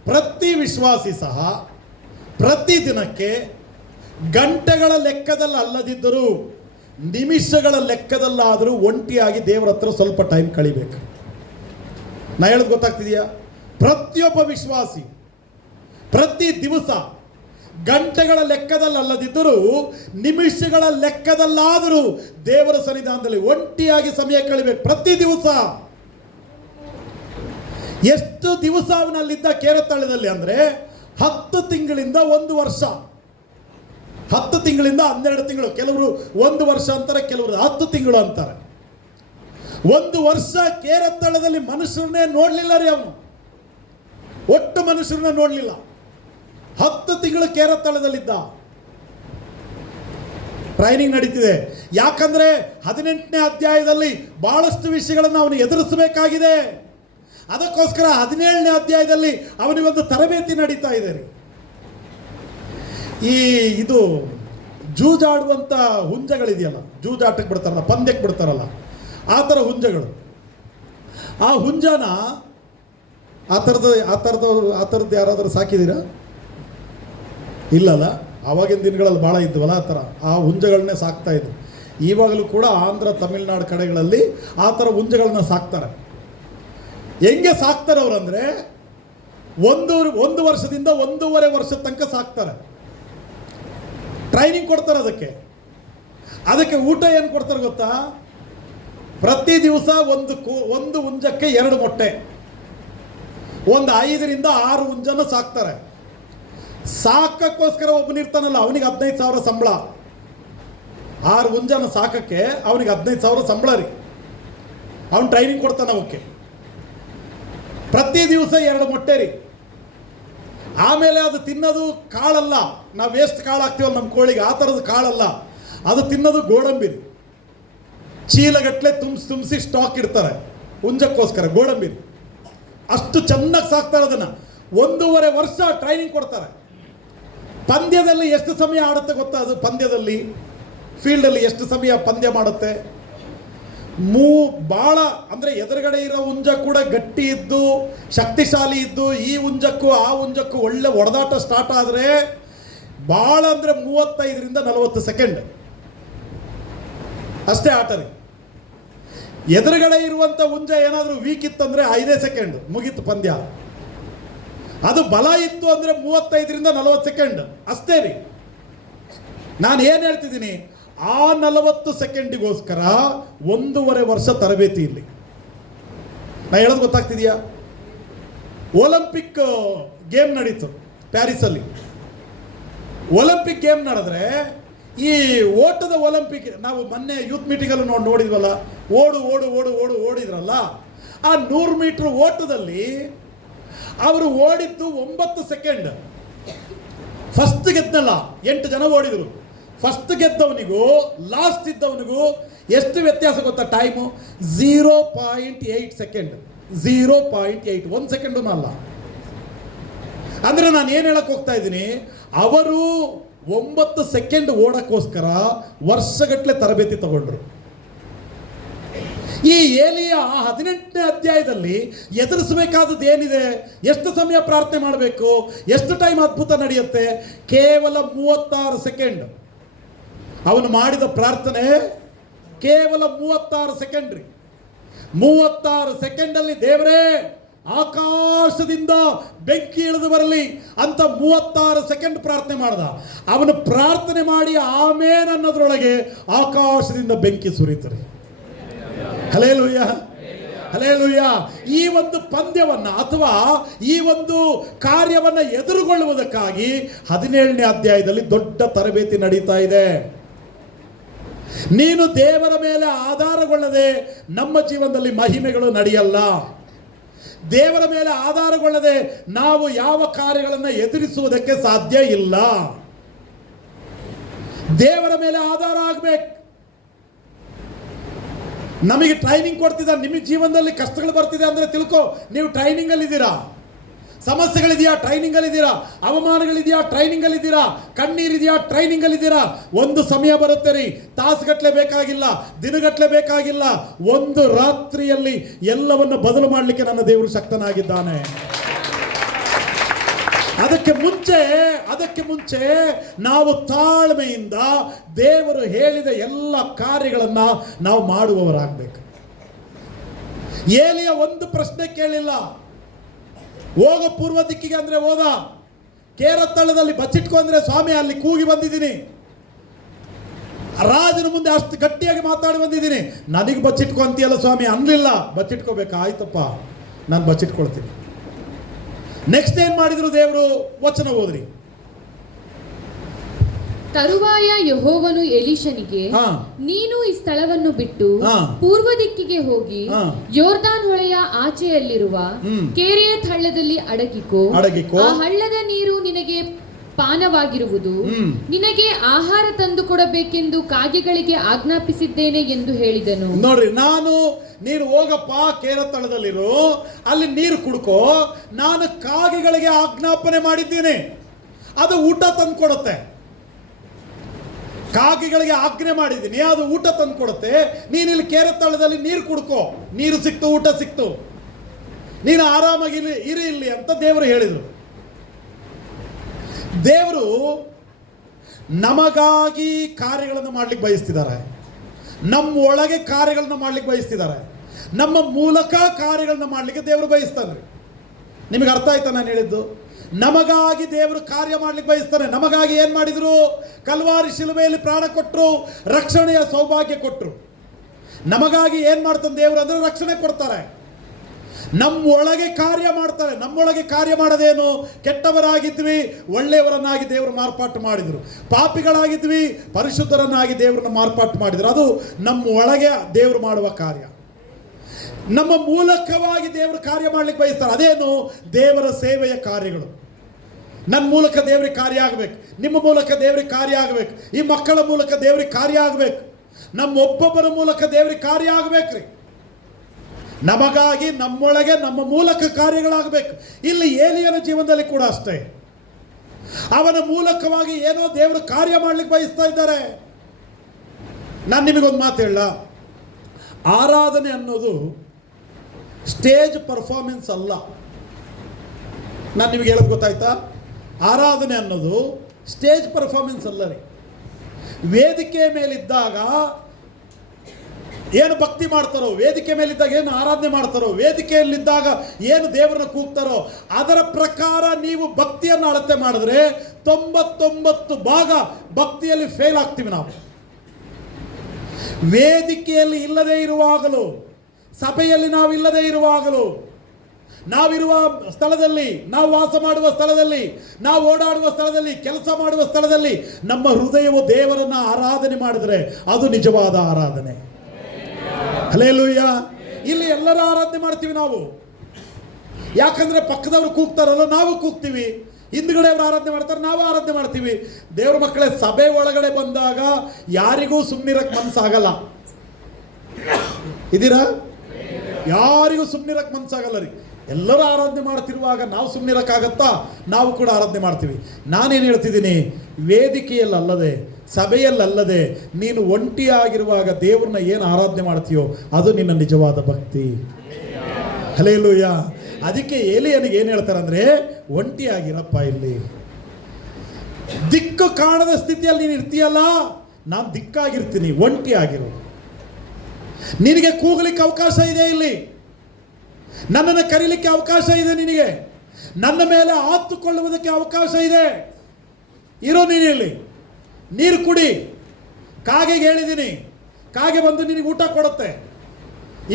ಪ್ರತಿ ವಿಶ್ವಾಸಿ ಸಹ ಪ್ರತಿ ದಿನಕ್ಕೆ ಗಂಟೆಗಳ ಲೆಕ್ಕದಲ್ಲಿ ಅಲ್ಲದಿದ್ದರೂ ನಿಮಿಷಗಳ ಲೆಕ್ಕದಲ್ಲಾದರೂ ಒಂಟಿಯಾಗಿ ದೇವರ ಹತ್ರ ಸ್ವಲ್ಪ ಟೈಮ್ ಕಳಿಬೇಕು. ನಾ ಹೇಳೋದು ಗೊತ್ತಾಗ್ತಿದೆಯಾ? ಪ್ರತಿಯೊಬ್ಬ ವಿಶ್ವಾಸಿ ಪ್ರತಿ ದಿವಸ ಗಂಟೆಗಳ ಲೆಕ್ಕದಲ್ಲಿ ಅಲ್ಲದಿದ್ದರೂ ನಿಮಿಷಗಳ ಲೆಕ್ಕದಲ್ಲಾದರೂ ದೇವರ ಸನ್ನಿಧಾನದಲ್ಲಿ ಒಂಟಿಯಾಗಿ ಸಮಯ ಕಳಿಬೇಕು ಪ್ರತಿ ದಿವಸ. ಎಷ್ಟು ದಿವಸ ಅವನಲ್ಲಿದ್ದ ಕೇರತ್ ಹಳ್ಳದಲ್ಲಿ ಅಂದರೆ 10 ತಿಂಗಳಿಂದ 1 ವರ್ಷ, 10 ತಿಂಗಳಿಂದ 12 ತಿಂಗಳು. ಕೆಲವರು 1 ವರ್ಷ ಅಂತಾರೆ, ಕೆಲವರು 10 ತಿಂಗಳು ಅಂತಾರೆ. 1 ವರ್ಷ ಕೇರತ್ ಹಳ್ಳದಲ್ಲಿ ಮನುಷ್ಯರನ್ನೇ ನೋಡಲಿಲ್ಲ ರೀ ಅವನು. ಒಟ್ಟು ಮನುಷ್ಯರನ್ನ ನೋಡಲಿಲ್ಲ. 10 ತಿಂಗಳು ಕೇರತಳದಲ್ಲಿದ್ದ. ಟ್ರೈನಿಂಗ್ ನಡೀತಿದೆ. ಯಾಕಂದರೆ 18ನೇ ಅಧ್ಯಾಯದಲ್ಲಿ ಬಹಳಷ್ಟು ವಿಷಯಗಳನ್ನು ಅವನು ಎದುರಿಸಬೇಕಾಗಿದೆ. ಅದಕ್ಕೋಸ್ಕರ 17ನೇ ಅಧ್ಯಾಯದಲ್ಲಿ ಅವನಿಗೊಂದು ತರಬೇತಿ ನಡೀತಾ ಇದೆ ರೀ. ಇದು ಜೂಜಾಡುವಂಥ ಹುಂಜಗಳಿದೆಯಲ್ಲ, ಜೂಜಾಟಕ್ಕೆ ಬಿಡ್ತಾರಲ್ಲ, ಪಂದ್ಯಕ್ಕೆ ಬಿಡ್ತಾರಲ್ಲ, ಆ ಥರ ಹುಂಜಗಳು. ಆ ಹುಂಜನ ಆ ಥರದ್ದು ಯಾರಾದರೂ ಸಾಕಿದ್ದೀರಾ? ಇಲ್ಲಲ್ಲ. ಆವಾಗಿನ ದಿನಗಳಲ್ಲಿ ಭಾಳ ಇದ್ವಲ್ಲ ಆ ಥರ. ಆ ಹುಂಜಗಳನ್ನೇ ಸಾಕ್ತಾ ಇದ್ರು. ಇವಾಗಲೂ ಕೂಡ ಆಂಧ್ರ, ತಮಿಳ್ನಾಡು ಕಡೆಗಳಲ್ಲಿ ಆ ಥರ ಹುಂಜಗಳನ್ನ ಸಾಕ್ತಾರೆ. ಹೆಂಗೆ ಸಾಕ್ತಾರೆ ಅವರಂದರೆ, ಒಂದು ವರ್ಷದಿಂದ 1.5 ವರ್ಷದ ತನಕ ಸಾಕ್ತಾರೆ. ಟ್ರೈನಿಂಗ್ ಕೊಡ್ತಾರೆ ಅದಕ್ಕೆ ಊಟ ಏನು ಕೊಡ್ತಾರೆ ಗೊತ್ತಾ? ಪ್ರತಿ ದಿವಸ ಒಂದು ಹುಂಜಕ್ಕೆ 2 ಮೊಟ್ಟೆ, ಒಂದು 5ರಿಂದ 6 ಹುಂಜನ ಸಾಕ್ತಾರೆ. ಸಾಕಕ್ಕೋಸ್ಕರ ಒಬ್ಬನಿರ್ತಾನಲ್ಲ, ಅವನಿಗೆ 15,000 ಸಂಬಳ. 6 ಹುಂಜನ ಸಾಕಕ್ಕೆ ಅವನಿಗೆ 15,000 ಸಂಬಳ ರೀ. ಅವನು ಟ್ರೈನಿಂಗ್ ಕೊಡ್ತಾನೆ ಅವಕ್ಕೆ. ಪ್ರತಿ ದಿವಸ 2 ಮೊಟ್ಟೆ ರೀ. ಆಮೇಲೆ ಅದು ತಿನ್ನೋದು ಕಾಳಲ್ಲ, ನಾವು ವೇಸ್ಟ್ ಕಾಳು ಹಾಕ್ತೀವಲ್ಲ ನಮ್ಮ ಕೋಳಿಗೆ, ಆ ಥರದ ಕಾಳಲ್ಲ. ಅದು ತಿನ್ನೋದು ಗೋಡಂಬಿ. ಚೀಲಗಟ್ಟಲೆ ತುಂಬಿಸಿ ಸ್ಟಾಕ್ ಇಡ್ತಾರೆ ಹುಂಜಕ್ಕೋಸ್ಕರ, ಗೋಡಂಬಿ. ಅಷ್ಟು ಚೆನ್ನಾಗಿ ಸಾಕ್ತಾರೆ ಅದನ್ನು. 1.5 ವರ್ಷ ಟ್ರೈನಿಂಗ್ ಕೊಡ್ತಾರೆ. ಪಂದ್ಯದಲ್ಲಿ ಎಷ್ಟು ಸಮಯ ಆಡುತ್ತೆ ಗೊತ್ತಾ? ಅದು ಪಂದ್ಯದಲ್ಲಿ ಫೀಲ್ಡಲ್ಲಿ ಎಷ್ಟು ಸಮಯ ಪಂದ್ಯ ಮಾಡುತ್ತೆ? ಭಾಳ ಅಂದರೆ ಎದುರುಗಡೆ ಇರೋ ಹುಂಜ ಕೂಡ ಗಟ್ಟಿ ಇದ್ದು ಶಕ್ತಿಶಾಲಿ ಇದ್ದು, ಈ ಹುಂಜಕ್ಕೂ ಆ ಹುಂಜಕ್ಕೂ ಒಳ್ಳೆ ಹೊಡೆದಾಟ ಸ್ಟಾರ್ಟ್ ಆದರೆ ಭಾಳ ಅಂದರೆ 35ರಿಂದ 40 ಸೆಕೆಂಡ್ ಅಷ್ಟೇ ಆಟ ರೀ. ಎದುರುಗಡೆ ಇರುವಂಥ ಹುಂಜ ಏನಾದರೂ ವೀಕ್ ಇತ್ತಂದರೆ 5 ಸೆಕೆಂಡ್ ಮುಗೀತು ಪಂದ್ಯ. ಅದು ಬಲ ಇತ್ತು ಅಂದರೆ 35ರಿಂದ 40 ಸೆಕೆಂಡ್ ಅಷ್ಟೇ ರೀ. ನಾನು ಏನು ಹೇಳ್ತಿದ್ದೀನಿ, ಆ 40 ಸೆಕೆಂಡಿಗೋಸ್ಕರ 1.5 ವರ್ಷ ತರಬೇತಿ ಇಲ್ಲಿ. ನಾ ಹೇಳೋದು ಗೊತ್ತಾಗ್ತಿದೆಯಾ? ಒಲಿಂಪಿಕ್ ಗೇಮ್ ನಡೀತು ಪ್ಯಾರಿಸಲ್ಲಿ. ಒಲಿಂಪಿಕ್ ಗೇಮ್ ನಡೆದ್ರೆ ಈ ಓಟದ ಒಲಿಂಪಿಕ್, ನಾವು ಮೊನ್ನೆ ಯೂತ್ ಮೀಟಿಂಗಲ್ಲಿ ನೋಡಿದ್ವಲ್ಲ, ಓಡಿದ್ರಲ್ಲ, ಆ 100 ಮೀಟ್ರ್ ಓಟದಲ್ಲಿ ಅವರು ಓಡಿದ್ದು 9 ಸೆಕೆಂಡ್. ಫಸ್ಟ್ ಗೆದ್ದಲ್ಲ, 8 ಜನ ಓಡಿದರು. ಫಸ್ಟ್ ಗೆದ್ದವನಿಗೂ ಲಾಸ್ಟ್ ಇದ್ದವನಿಗೂ ಎಷ್ಟು ವ್ಯತ್ಯಾಸ ಗೊತ್ತಾ? Time 0.8 second. 0.8, 1 ಸೆಕೆಂಡು ಅಲ್ಲ. ಅಂದರೆ ನಾನು ಏನು ಹೇಳಕ್ಕೆ ಹೋಗ್ತಾ ಇದ್ದೀನಿ, ಅವರು 9 ಸೆಕೆಂಡ್ ಓಡೋಕ್ಕೋಸ್ಕರ ವರ್ಷಗಟ್ಟಲೆ ತರಬೇತಿ ತಗೊಂಡ್ರು. ಈ ಏಲಿಯ 18ನೇ ಅಧ್ಯಾಯದಲ್ಲಿ ಎದುರಿಸಬೇಕಾದದ್ದು ಏನಿದೆ? ಎಷ್ಟು ಸಮಯ ಪ್ರಾರ್ಥನೆ ಮಾಡಬೇಕು? ಎಷ್ಟು ಟೈಮ್ ಅದ್ಭುತ ನಡೆಯುತ್ತೆ? ಕೇವಲ 36 ಸೆಕೆಂಡ್. ಅವನು ಮಾಡಿದ ಪ್ರಾರ್ಥನೆ ಕೇವಲ 36 ಸೆಕೆಂಡ್ ರೀ. 36 ಸೆಕೆಂಡಲ್ಲಿ ದೇವರೇ ಆಕಾಶದಿಂದ ಬೆಂಕಿ ಇಳಿದು ಬರಲಿ ಅಂತ 36 ಸೆಕೆಂಡ್ ಪ್ರಾರ್ಥನೆ ಮಾಡ್ದ. ಅವನು ಪ್ರಾರ್ಥನೆ ಮಾಡಿ ಆಮೇನ್ ಅನ್ನೋದ್ರೊಳಗೆ ಆಕಾಶದಿಂದ ಬೆಂಕಿ ಸುರಿತಾರೆ. Hallelujah, hallelujah. ಈ ಒಂದು ಪಂದ್ಯವನ್ನು ಅಥವಾ ಈ ಒಂದು ಕಾರ್ಯವನ್ನು ಎದುರುಗೊಳ್ಳುವುದಕ್ಕಾಗಿ 17ನೇ ಅಧ್ಯಾಯದಲ್ಲಿ ದೊಡ್ಡ ತರಬೇತಿ ನಡೀತಾ ಇದೆ. ನೀನು ದೇವರ ಮೇಲೆ ಆಧಾರಗೊಳ್ಳದೆ ನಮ್ಮ ಜೀವನದಲ್ಲಿ ಮಹಿಮೆಗಳು ನಡೆಯಲ್ಲ. ದೇವರ ಮೇಲೆ ಆಧಾರಗೊಳ್ಳದೆ ನಾವು ಯಾವ ಕಾರ್ಯಗಳನ್ನು ಎದುರಿಸುವುದಕ್ಕೆ ಸಾಧ್ಯ ಇಲ್ಲ. ದೇವರ ಮೇಲೆ ಆಧಾರ ಆಗಬೇಕು. ನಮಗೆ ಟ್ರೈನಿಂಗ್ ಕೊಡ್ತಿದ್ದಾರೆ. ನಿಮಗೆ ಜೀವನದಲ್ಲಿ ಕಷ್ಟಗಳು ಬರ್ತಿದೆ ಅಂದರೆ ತಿಳ್ಕೊ, ನೀವು ಟ್ರೈನಿಂಗಲ್ಲಿದ್ದೀರಾ. ಸಮಸ್ಯೆಗಳಿದೆಯಾ? ಟ್ರೈನಿಂಗಲ್ಲಿದ್ದೀರಾ. ಅವಮಾನಗಳಿದೆಯಾ? ಟ್ರೈನಿಂಗಲ್ಲಿದ್ದೀರಾ. ಕಣ್ಣೀರಿದೆಯಾ? ಟ್ರೈನಿಂಗಲ್ಲಿದ್ದೀರಾ. ಒಂದು ಸಮಯ ಬರುತ್ತೆ ರೀ, ತಾಸುಗಟ್ಟಲೆ ಬೇಕಾಗಿಲ್ಲ, ದಿನಗಟ್ಟಲೆ ಬೇಕಾಗಿಲ್ಲ, ಒಂದು ರಾತ್ರಿಯಲ್ಲಿ ಎಲ್ಲವನ್ನು ಬದಲು ಮಾಡಲಿಕ್ಕೆ ನನ್ನ ದೇವರು ಶಕ್ತನಾಗಿದ್ದಾನೆ. ಅದಕ್ಕೆ ಮುಂಚೆ ನಾವು ತಾಳ್ಮೆಯಿಂದ ದೇವರು ಹೇಳಿದ ಎಲ್ಲ ಕಾರ್ಯಗಳನ್ನು ನಾವು ಮಾಡುವವರಾಗಬೇಕು. ಏಲಿಯ ಒಂದು ಪ್ರಶ್ನೆ ಕೇಳಿಲ್ಲ. ಹೋಗೋ ಪೂರ್ವ ದಿಕ್ಕಿಗೆ ಅಂದರೆ ಹೋದ. ಕೇರತಳದಲ್ಲಿ ಬಚ್ಚಿಟ್ಕೊ ಅಂದರೆ ಸ್ವಾಮಿ ಅಲ್ಲಿ ಕೂಗಿ ಬಂದಿದ್ದೀನಿ, ರಾಜನ ಮುಂದೆ ಅಷ್ಟು ಗಟ್ಟಿಯಾಗಿ ಮಾತಾಡಿ ಬಂದಿದ್ದೀನಿ, ನನಗೆ ಬಚ್ಚಿಟ್ಕೊ ಅಂತೀಯಲ್ಲ ಸ್ವಾಮಿ ಅನ್ನಲಿಲ್ಲ. ಬಚ್ಚಿಟ್ಕೋಬೇಕಾ? ಆಯ್ತಪ್ಪ, ನಾನು ಬಚ್ಚಿಟ್ಕೊಳ್ತೀನಿ. ನೆಕ್ಸ್ಟ್ ಏನು ಮಾಡಿದ್ರು ದೇವರು? ವಚನ ಓದ್ರಿ. ತರುವಾಯ ಯೆಹೋವನು ಎಲೀಷನಿಗೆ, ನೀನು ಈ ಸ್ಥಳವನ್ನು ಬಿಟ್ಟು ಪೂರ್ವ ದಿಕ್ಕಿಗೆ ಹೋಗಿ ಯೋರ್ದಾನ್ ಹೊಳೆಯ ಆಚೆಯಲ್ಲಿರುವ ಕೆರೇತ್ ಹಳ್ಳದಲ್ಲಿ ಅಡಗಿಕೋ. ಆ ಹಳ್ಳದ ನೀರು ನಿನಗೆ ಪಾನವಾಗಿರುವುದು. ನಿನಗೆ ಆಹಾರ ತಂದು ಕೊಡಬೇಕೆಂದು ಕಾಗೆಗಳಿಗೆ ಆಜ್ಞಾಪಿಸಿದ್ದೇನೆ ಎಂದು ಹೇಳಿದನು. ನೋಡ್ರಿ, ನೀನು ಹೋಗಪ್ಪ ಕೆರೇತ್ ಹಳ್ಳದಲ್ಲಿರು, ಅಲ್ಲಿ ನೀರು ಕುಡ್ಕೋ, ನಾನು ಕಾಗೆಗಳಿಗೆ ಆಜ್ಞಾಪನೆ ಮಾಡಿದ್ದೇನೆ, ಅದು ಊಟ ತಂದು ಕೊಡುತ್ತೆ. ಕಾಗೆಗಳಿಗೆ ಆಜ್ಞೆ ಮಾಡಿದ್ದೀನಿ, ಅದು ಊಟ ತಂದು ಕೊಡುತ್ತೆ. ನೀನು ಇಲ್ಲಿ ಕೆರೇತ್ ಹಳ್ಳದಲ್ಲಿ ನೀರು ಕುಡ್ಕೋ, ನೀರು ಸಿಕ್ತು, ಊಟ ಸಿಕ್ತು, ನೀನು ಆರಾಮಾಗಿ ಇರಿ ಇಲ್ಲಿ ಅಂತ ದೇವರು ಹೇಳಿದರು. ದೇವರು ನಮಗಾಗಿ ಕಾರ್ಯಗಳನ್ನು ಮಾಡ್ಲಿಕ್ಕೆ ಬಯಸ್ತಿದ್ದಾರೆ, ನಮ್ಮ ಒಳಗೆ ಕಾರ್ಯಗಳನ್ನ ಮಾಡ್ಲಿಕ್ಕೆ ಬಯಸ್ತಿದ್ದಾರೆ, ನಮ್ಮ ಮೂಲಕ ಕಾರ್ಯಗಳನ್ನ ಮಾಡಲಿಕ್ಕೆ ದೇವರು ಬಯಸ್ತಾನೆ. ನಿಮಗೆ ಅರ್ಥ ಆಯ್ತಾ ನಾನು ಹೇಳಿದ್ದು? ನಮಗಾಗಿ ದೇವರು ಕಾರ್ಯ ಮಾಡ್ಲಿಕ್ಕೆ ಬಯಸ್ತಾನೆ. ನಮಗಾಗಿ ಏನು ಮಾಡಿದ್ರು? ಕಲ್ವಾರಿ ಶಿಲುಬೆಯಲ್ಲಿ ಪ್ರಾಣ ಕೊಟ್ಟರು, ರಕ್ಷಣೆಯ ಸೌಭಾಗ್ಯ ಕೊಟ್ಟರು. ನಮಗಾಗಿ ಏನು ಮಾಡ್ತಾನೆ ದೇವರು ಅಂದರೆ ರಕ್ಷಣೆ ಕೊಡ್ತಾರೆ, ನಮ್ಮೊಳಗೆ ಕಾರ್ಯ ಮಾಡ್ತಾರೆ. ನಮ್ಮೊಳಗೆ ಕಾರ್ಯ ಮಾಡೋದೇನು? ಕೆಟ್ಟವರಾಗಿದ್ವಿ, ಒಳ್ಳೆಯವರನ್ನಾಗಿ ದೇವರು ಮಾರ್ಪಾಟು ಮಾಡಿದರು. ಪಾಪಿಗಳಾಗಿದ್ವಿ, ಪರಿಶುದ್ಧರನ್ನಾಗಿ ದೇವರನ್ನ ಮಾರ್ಪಾಟು ಮಾಡಿದರು. ಅದು ನಮ್ಮ ಒಳಗೆ ದೇವರು ಮಾಡುವ ಕಾರ್ಯ. ನಮ್ಮ ಮೂಲಕವಾಗಿ ದೇವರು ಕಾರ್ಯ ಮಾಡ್ಲಿಕ್ಕೆ ಬಯಸ್ತಾರೆ. ಅದೇನು? ದೇವರ ಸೇವೆಯ ಕಾರ್ಯಗಳು. ನನ್ನ ಮೂಲಕ ದೇವರಿಗೆ ಕಾರ್ಯ ಆಗಬೇಕು, ನಿಮ್ಮ ಮೂಲಕ ದೇವರಿಗೆ ಕಾರ್ಯ ಆಗಬೇಕು, ಈ ಮಕ್ಕಳ ಮೂಲಕ ದೇವರಿಗೆ ಕಾರ್ಯ ಆಗಬೇಕು, ನಮ್ಮ ಒಬ್ಬೊಬ್ಬರ ಮೂಲಕ ದೇವರಿಗೆ ಕಾರ್ಯ ಆಗಬೇಕ್ರಿ. ನಮಗಾಗಿ, ನಮ್ಮೊಳಗೆ, ನಮ್ಮ ಮೂಲಕ ಕಾರ್ಯಗಳಾಗಬೇಕು. ಇಲ್ಲಿ ಏಲಿಯನ ಜೀವನದಲ್ಲಿ ಕೂಡ ಅಷ್ಟೇ, ಅವನ ಮೂಲಕವಾಗಿ ಏನೋ ದೇವರು ಕಾರ್ಯ ಮಾಡ್ಲಿಕ್ಕೆ ಬಯಸ್ತಾ ಇದ್ದಾರೆ. ನಾನು ನಿಮಗೊಂದು ಮಾತು ಹೇಳ, ಆರಾಧನೆ ಅನ್ನೋದು ಸ್ಟೇಜ್ ಪರ್ಫಾರ್ಮೆನ್ಸ್ ಅಲ್ಲ. ನಾನು ನಿಮಗೆ ಹೇಳೋದು ಗೊತ್ತಾಯ್ತಾ? ಆರಾಧನೆ ಅನ್ನೋದು ಸ್ಟೇಜ್ ಪರ್ಫಾರ್ಮೆನ್ಸ್ ಅಲ್ಲ ರೀ. ವೇದಿಕೆ ಮೇಲಿದ್ದಾಗ ಏನು ಭಕ್ತಿ ಮಾಡ್ತಾರೋ, ವೇದಿಕೆ ಮೇಲಿದ್ದಾಗ ಏನು ಆರಾಧನೆ ಮಾಡ್ತಾರೋ, ವೇದಿಕೆಯಲ್ಲಿದ್ದಾಗ ಏನು ದೇವರನ್ನ ಕೂಗ್ತಾರೋ, ಅದರ ಪ್ರಕಾರ ನೀವು ಭಕ್ತಿಯನ್ನು ಅಳತೆ ಮಾಡಿದ್ರೆ 99 ಭಾಗ ಭಕ್ತಿಯಲ್ಲಿ ಫೇಲ್ ಆಗ್ತೀವಿ ನಾವು. ವೇದಿಕೆಯಲ್ಲಿ ಇಲ್ಲದೆ ಇರುವಾಗಲೂ, ಸಭೆಯಲ್ಲಿ ನಾವು ಇಲ್ಲದೆ ಇರುವಾಗಲೂ, ನಾವಿರುವ ಸ್ಥಳದಲ್ಲಿ, ನಾವು ವಾಸ ಮಾಡುವ ಸ್ಥಳದಲ್ಲಿ, ನಾವು ಓಡಾಡುವ ಸ್ಥಳದಲ್ಲಿ, ಕೆಲಸ ಮಾಡುವ ಸ್ಥಳದಲ್ಲಿ ನಮ್ಮ ಹೃದಯವು ದೇವರನ್ನ ಆರಾಧನೆ ಮಾಡಿದರೆ ಅದು ನಿಜವಾದ ಆರಾಧನೆ. ಹಲ್ಲೆಲೂಯ. ಇಲ್ಲಿ ಎಲ್ಲರೂ ಆರಾಧನೆ ಮಾಡ್ತೀವಿ ನಾವು, ಯಾಕಂದ್ರೆ ಪಕ್ಕದವರು ಕೂಗ್ತಾರಲ್ಲ, ನಾವು ಕೂಗ್ತೀವಿ. ಹಿಂದ್ಗಡೆ ಅವರು ಆರಾಧನೆ ಮಾಡ್ತಾರೆ, ನಾವು ಆರಾಧನೆ ಮಾಡ್ತೀವಿ. ದೇವರ ಮಕ್ಕಳೇ, ಸಭೆ ಒಳಗಡೆ ಬಂದಾಗ ಯಾರಿಗೂ ಸುಮ್ಮನಿರಕ್ಕೆ ಮನಸ್ಸಾಗಲ್ಲ. ಇದೀರಾ? ಯಾರಿಗೂ ಸುಮ್ಮನಿರಕ್ಕೆ ಮನಸ್ಸಾಗಲ್ಲ ರೀ. ಎಲ್ಲರೂ ಆರಾಧನೆ ಮಾಡ್ತಿರುವಾಗ ನಾವು ಸುಮ್ಮನಿರಕ್ಕಾಗತ್ತಾ? ನಾವು ಕೂಡ ಆರಾಧನೆ ಮಾಡ್ತೀವಿ. ನಾನೇನು ಹೇಳ್ತಿದ್ದೀನಿ? ವೇದಿಕೆಯಲ್ಲಲ್ಲದೆ, ಸಭೆಯಲ್ಲಲ್ಲದೆ, ನೀನು ಒಂಟಿಯಾಗಿರುವಾಗ ದೇವ್ರನ್ನ ಏನು ಆರಾಧನೆ ಮಾಡ್ತೀಯೋ ಅದು ನಿನ್ನ ನಿಜವಾದ ಭಕ್ತಿ. ಹಲ್ಲೆಲೂಯಾ. ಅದಕ್ಕೆ ಏಲಿಯನಿಗೆ ಏನು ಹೇಳ್ತಾರೆ ಅಂದರೆ, ಒಂಟಿಯಾಗಿರಪ್ಪ, ಇಲ್ಲಿ ದಿಕ್ಕು ಕಾಣದ ಸ್ಥಿತಿಯಲ್ಲಿ ನೀನು ಇರ್ತೀಯಲ್ಲ, ನಾನು ದಿಕ್ಕಾಗಿರ್ತೀನಿ, ಒಂಟಿಯಾಗಿರು. ನಿನಗೆ ಕೂಗಲಿಕ್ಕೆ ಅವಕಾಶ ಇದೆ, ಇಲ್ಲಿ ನನ್ನನ್ನು ಕರೀಲಿಕ್ಕೆ ಅವಕಾಶ ಇದೆ, ನಿನಗೆ ನನ್ನ ಮೇಲೆ ಆತುಕೊಳ್ಳುವುದಕ್ಕೆ ಅವಕಾಶ ಇದೆ. ಇರೋ ನೀನು ಇಲ್ಲಿ, ನೀರು ಕುಡಿ. ಕಾಗೆಗೆ ಹೇಳಿದ್ದೀನಿ, ಕಾಗೆ ಬಂದು ನಿನಗೆ ಊಟ ಕೊಡುತ್ತೆ.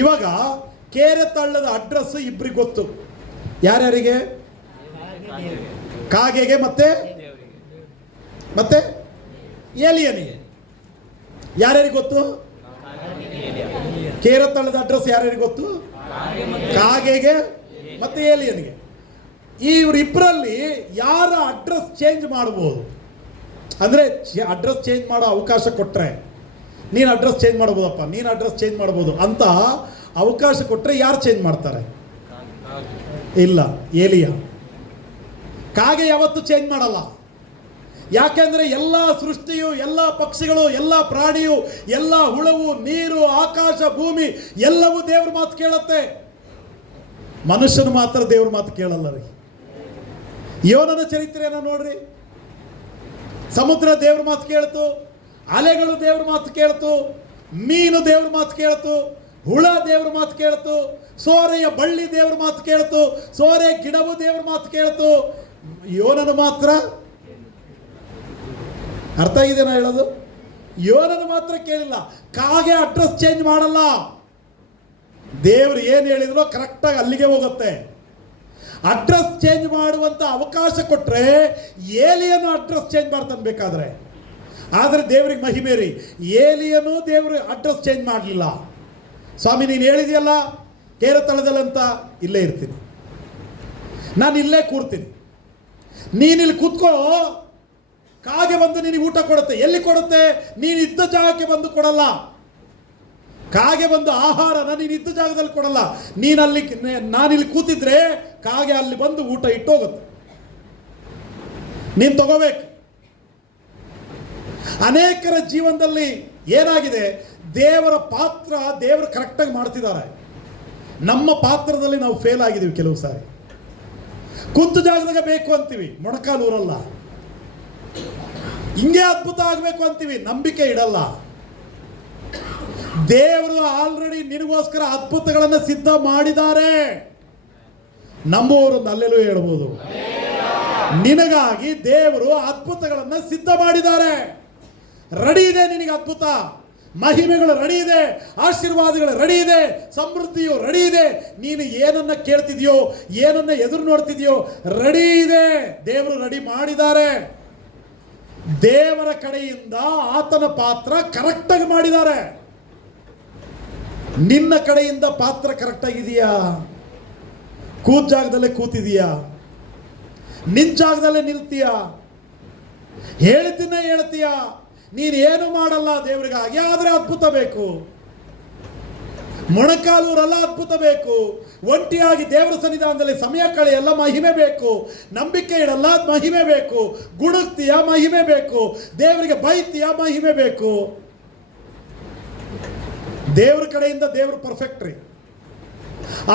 ಇವಾಗ ಕೆರೇತ್ ಹಳ್ಳದ ಅಡ್ರೆಸ್ ಇಬ್ಬರಿಗೆ ಗೊತ್ತು. ಯಾರ್ಯಾರಿಗೆ? ಕಾಗೆಗೆ ಮತ್ತೆ ಏಲಿಯನಿಗೆ. ಯಾರ್ಯಾರಿಗೆ ಗೊತ್ತು? ಕೆರೇತ್ ಹಳ್ಳದ ಅಡ್ರೆಸ್ ಯಾರ್ಯಾರಿಗೆ ಗೊತ್ತು? ಕಾಗೆಗೆ ಮತ್ತೆ ಏಲಿಯನಿಗೆ. ಇವರಿಬ್ಬರಲ್ಲಿ ಯಾರ ಅಡ್ರೆಸ್ ಚೇಂಜ್ ಮಾಡಬಹುದು ಅಂದರೆ, ಅಡ್ರೆಸ್ ಚೇಂಜ್ ಮಾಡೋ ಅವಕಾಶ ಕೊಟ್ಟರೆ, ನೀನು ಅಡ್ರೆಸ್ ಚೇಂಜ್ ಮಾಡ್ಬೋದಪ್ಪ, ನೀನು ಅಡ್ರೆಸ್ ಚೇಂಜ್ ಮಾಡ್ಬೋದು ಅಂತ ಅವಕಾಶ ಕೊಟ್ಟರೆ ಯಾರು ಚೇಂಜ್ ಮಾಡ್ತಾರೆ? ಇಲ್ಲ, ಏಲಿಯ. ಕಾಗೆ ಯಾವತ್ತೂ ಚೇಂಜ್ ಮಾಡಲ್ಲ. ಯಾಕೆಂದರೆ ಎಲ್ಲ ಸೃಷ್ಟಿಯು, ಎಲ್ಲ ಪಕ್ಷಿಗಳು, ಎಲ್ಲ ಪ್ರಾಣಿಯು, ಎಲ್ಲ ಹುಳವು, ನೀರು, ಆಕಾಶ, ಭೂಮಿ ಎಲ್ಲವೂ ದೇವ್ರ ಮಾತು ಕೇಳುತ್ತೆ. ಮನುಷ್ಯನು ಮಾತ್ರ ದೇವ್ರ ಮಾತು ಕೇಳಲ್ಲ ರೀ. ಯೋನನ ಚರಿತ್ರೆಯನ್ನು ನೋಡ್ರಿ. ಸಮುದ್ರ ದೇವ್ರ ಮಾತು ಕೇಳ್ತು, ಅಲೆಗಳು ದೇವ್ರ ಮಾತು ಕೇಳ್ತು, ಮೀನು ದೇವ್ರ ಮಾತು ಕೇಳ್ತು, ಹುಳ ದೇವ್ರ ಮಾತು ಕೇಳ್ತು, ಸೋರೆಯ ಬಳ್ಳಿ ದೇವ್ರ ಮಾತು ಕೇಳ್ತು, ಸೋರೆ ಗಿಡವು ದೇವ್ರ ಮಾತು ಕೇಳ್ತು. ಯೋನನು ಮಾತ್ರ, ಅರ್ಥ ಆಗಿದೆ ನಾ ಹೇಳೋದು? ಯೋನನು ಮಾತ್ರ ಕೇಳಿಲ್ಲ. ಕಾಗೆ ಅಡ್ರೆಸ್ ಚೇಂಜ್ ಮಾಡಲ್ಲ. ದೇವರು ಏನು ಹೇಳಿದ್ರು ಕರೆಕ್ಟಾಗಿ ಅಲ್ಲಿಗೆ ಹೋಗುತ್ತೆ. ಅಡ್ರೆಸ್ ಚೇಂಜ್ ಮಾಡುವಂಥ ಅವಕಾಶ ಕೊಟ್ಟರೆ ಏಲಿಯನ್ ಅಡ್ರೆಸ್ ಚೇಂಜ್ ಮಾಡ್ತಾನೆ ಬೇಕಾದರೆ. ಆದರೆ ದೇವರಿಗೆ ಮಹಿಮೆ ರೀ. ಏಲಿಯನು ದೇವರು ಅಡ್ರೆಸ್ ಚೇಂಜ್ ಮಾಡಲಿಲ್ಲ. ಸ್ವಾಮಿ ನೀನು ಹೇಳಿದೆಯಲ್ಲ ಕೇರತಳದಲ್ಲಂತ, ಇಲ್ಲೇ ಇರ್ತೀನಿ, ನಾನು ಇಲ್ಲೇ ಕೂರ್ತೀನಿ, ನೀನಿಲ್ಲಿ ಕೂತ್ಕೋ, ಕಾಗೆ ಬಂದು ನಿನಗೆ ಊಟ ಕೊಡುತ್ತೆ. ಎಲ್ಲಿ ಕೊಡುತ್ತೆ? ನೀನು ಇದ್ದ ಜಾಗಕ್ಕೆ ಬಂದು ಕೊಡಲ್ಲ. ಕಾಗೆ ಬಂದು ಆಹಾರನ ನೀನು ಇದ್ದ ಜಾಗದಲ್ಲಿ ಕೊಡಲ್ಲ. ನೀನಲ್ಲಿ ನಾನಿಲ್ಲಿ ಕೂತಿದ್ರೆ ಕಾಗೆ ಅಲ್ಲಿ ಬಂದು ಊಟ ಇಟ್ಟು ಹೋಗುತ್ತೆ, ನೀನು ತಗೋಬೇಕು. ಅನೇಕರ ಜೀವನದಲ್ಲಿ ಏನಾಗಿದೆ, ದೇವರ ಪಾತ್ರ ದೇವರು ಕರೆಕ್ಟಾಗಿ ಮಾಡ್ತಿದ್ದಾರೆ, ನಮ್ಮ ಪಾತ್ರದಲ್ಲಿ ನಾವು ಫೇಲ್ ಆಗಿದ್ದೀವಿ. ಕೆಲವು ಸಾರಿ ಕುಂತು ಜಾಗದಾಗ ಬೇಕು ಅಂತೀವಿ, ಮೊಣಕಾಲೂರಲ್ಲ. ಹಿಂಗೆ ಅದ್ಭುತ ಆಗಬೇಕು ಅಂತೀವಿ, ನಂಬಿಕೆ ಇಡಲ್ಲ. ದೇವರು ಆಲ್ರೆಡಿ ನಿನಗೋಸ್ಕರ ಅದ್ಭುತಗಳನ್ನು ಸಿದ್ಧ ಮಾಡಿದ್ದಾರೆ. ನಂಬುವವರು ಅಲ್ಲೆಲ್ಲೂ ಹೇಳ್ಬೋದು, ನಿನಗಾಗಿ ದೇವರು ಅದ್ಭುತಗಳನ್ನು ಸಿದ್ಧ ಮಾಡಿದ್ದಾರೆ. ರೆಡಿ ಇದೆ ನಿನಗೆ ಅದ್ಭುತ, ಮಹಿಮೆಗಳು ರೆಡಿ ಇದೆ, ಆಶೀರ್ವಾದಗಳು ರೆಡಿ ಇದೆ, ಸಮೃದ್ಧಿಯು ರೆಡಿ ಇದೆ. ನೀನು ಏನನ್ನ ಕೇಳ್ತಿದ್ಯೋ, ಏನನ್ನ ಎದುರು ನೋಡ್ತಿದ್ಯೋ, ರೆಡಿ ಇದೆ. ದೇವರು ರೆಡಿ ಮಾಡಿದ್ದಾರೆ. ದೇವರ ಕಡೆಯಿಂದ ಆತನ ಪಾತ್ರ ಕರೆಕ್ಟಾಗಿ ಮಾಡಿದ್ದಾರೆ. ನಿನ್ನ ಕಡೆಯಿಂದ ಪಾತ್ರ ಕರೆಕ್ಟಾಗಿದೆಯಾ? ಕೂತ್ ಜಾಗದಲ್ಲೇ ಕೂತಿದೀಯಾ? ನಿನ್ನ ಜಾಗದಲ್ಲೇ ನಿಲ್ತೀಯಾ? ಹೇಳ್ತೀನ ಹೇಳ್ತೀಯಾ? ನೀನೇನು ಮಾಡಲ್ಲ ದೇವರಿಗಾಗಿ, ಆದರೆ ಅದ್ಭುತ ಬೇಕು. ಮೊಣಕಾಲೂರಲ್ಲ, ಅದ್ಭುತ ಬೇಕು. ಒಂಟಿಯಾಗಿ ದೇವರ ಸನ್ನಿಧಾನದಲ್ಲಿ ಸಮಯ ಕಳೆಯಲ್ಲ, ಮಹಿಮೆ ಬೇಕು. ನಂಬಿಕೆ ಇಡಲ್ಲ, ಮಹಿಮೆ ಬೇಕು. ಗುಡುಕ್ತೀಯ, ಮಹಿಮೆ ಬೇಕು. ದೇವರಿಗೆ ಬೈತೀಯ, ಮಹಿಮೆ ಬೇಕು. ದೇವರ ಕಡೆಯಿಂದ ದೇವರು ಪರ್ಫೆಕ್ಟ್ ರೀ.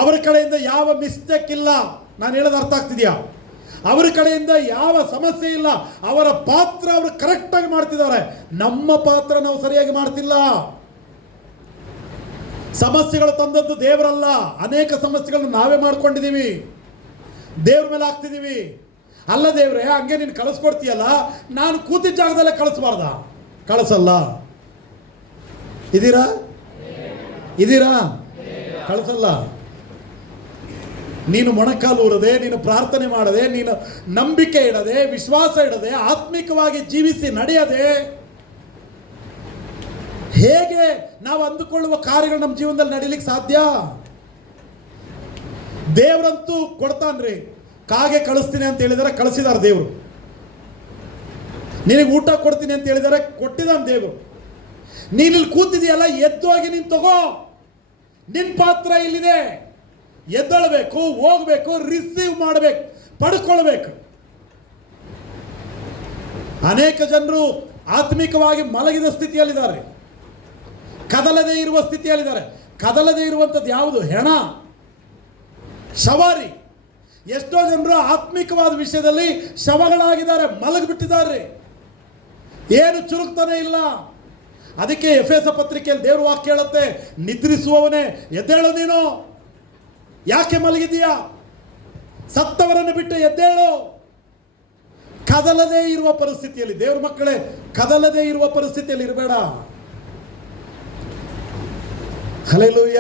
ಅವರ ಕಡೆಯಿಂದ ಯಾವ ಮಿಸ್ಟೇಕ್ ಇಲ್ಲ. ನಾನು ಹೇಳೋದು ಅರ್ಥ ಆಗ್ತಿದ್ಯಾ? ಅವರ ಕಡೆಯಿಂದ ಯಾವ ಸಮಸ್ಯೆ ಇಲ್ಲ. ಅವರ ಪಾತ್ರ ಅವರು ಕರೆಕ್ಟಾಗಿ ಮಾಡ್ತಿದ್ದಾರೆ. ನಮ್ಮ ಪಾತ್ರ ನಾವು ಸರಿಯಾಗಿ ಮಾಡ್ತಿಲ್ಲ. ಸಮಸ್ಯೆಗಳು ತಂದದ್ದು ದೇವರಲ್ಲ, ಅನೇಕ ಸಮಸ್ಯೆಗಳನ್ನು ನಾವೇ ಮಾಡ್ಕೊಂಡಿದ್ದೀವಿ, ದೇವ್ರ ಮೇಲೆ ಹಾಕ್ತಿದ್ದೀವಿ. ಅಲ್ಲ ದೇವ್ರೆ, ಹಂಗೆ ನೀನು ಕಳಿಸ್ಕೊಡ್ತೀಯಲ್ಲ, ನಾನು ಕೂತಿದ್ದ ಜಾಗದಲ್ಲೇ ಕಳಿಸ್ಬಾರ್ದ? ಕಳಿಸಲ್ಲ. ಇದೀರಾ? ಕಳಿಸಲ್ಲ. ನೀನು ಮೊಣಕಾಲೂರದೆ, ನೀನು ಪ್ರಾರ್ಥನೆ ಮಾಡದೆ, ನೀನು ನಂಬಿಕೆ ಇಡದೆ, ವಿಶ್ವಾಸ ಇಡದೆ, ಆತ್ಮಿಕವಾಗಿ ಜೀವಿಸಿ ನಡೆಯದೆ, ಹೇಗೆ ನಾವು ಅಂದುಕೊಳ್ಳುವ ಕಾರ್ಯಗಳು ನಮ್ಮ ಜೀವನದಲ್ಲಿ ನಡೀಲಿಕ್ಕೆ ಸಾಧ್ಯ? ದೇವರಂತೂ ಕೊಡ್ತಾನ್ರಿ. ಕಾಗೆ ಕಳಿಸ್ತೀನಿ ಅಂತ ಹೇಳಿದರೆ ಕಳಿಸಿದಾರೆ ದೇವರು. ನಿನಗೆ ಊಟ ಕೊಡ್ತೀನಿ ಅಂತ ಹೇಳಿದರೆ ಕೊಟ್ಟಿದ್ದಾನೆ ದೇವರು. ನೀನಿಲ್ಲಿ ಕೂತಿದೆಯಲ್ಲ, ಎದ್ದೋಗಿ ನೀನು ತಗೋ. ನಿನ್ನ ಪಾತ್ರ ಇಲ್ಲಿದೆ. ಎದ್ದೊಳ್ಬೇಕು, ಹೋಗ್ಬೇಕು, ರಿಸೀವ್ ಮಾಡಬೇಕು, ಪಡ್ಕೊಳ್ಬೇಕು. ಅನೇಕ ಜನರು ಆತ್ಮಿಕವಾಗಿ ಮಲಗಿದ ಸ್ಥಿತಿಯಲ್ಲಿದ್ದಾರೆ, ಕದಲದೇ ಇರುವ ಸ್ಥಿತಿಯಲ್ಲಿದ್ದಾರೆ. ಕದಲದೇ ಇರುವಂಥದ್ದು ಯಾವುದು? ಹೆಣ, ಶವಾರಿ. ಎಷ್ಟೋ ಜನರು ಆತ್ಮಿಕವಾದ ವಿಷಯದಲ್ಲಿ ಶವಗಳಾಗಿದ್ದಾರೆ, ಮಲಗಿಬಿಟ್ಟಿದ್ದಾರೆ, ಏನು ಚುರುಕ್ತಾನೆ ಇಲ್ಲ. ಅದಕ್ಕೆ ಎಫೆಸ ಪತ್ರಿಕೆಯಲ್ಲಿ ದೇವ್ರ ವಾಕ್ಯ ಹೇಳುತ್ತೆ, ನಿದ್ರಿಸುವವನೇ ಎದ್ದೇಳು, ನೀನು ಯಾಕೆ ಮಲಗಿದೀಯಾ? ಸತ್ತವರನ್ನು ಬಿಟ್ಟು ಎದ್ದೇಳು. ಕದಲದೇ ಇರುವ ಪರಿಸ್ಥಿತಿಯಲ್ಲಿ, ದೇವ್ರ ಮಕ್ಕಳೇ, ಕದಲದೇ ಇರುವ ಪರಿಸ್ಥಿತಿಯಲ್ಲಿ ಇರಬೇಡ. ಹಲ್ಲೆಲೂಯ.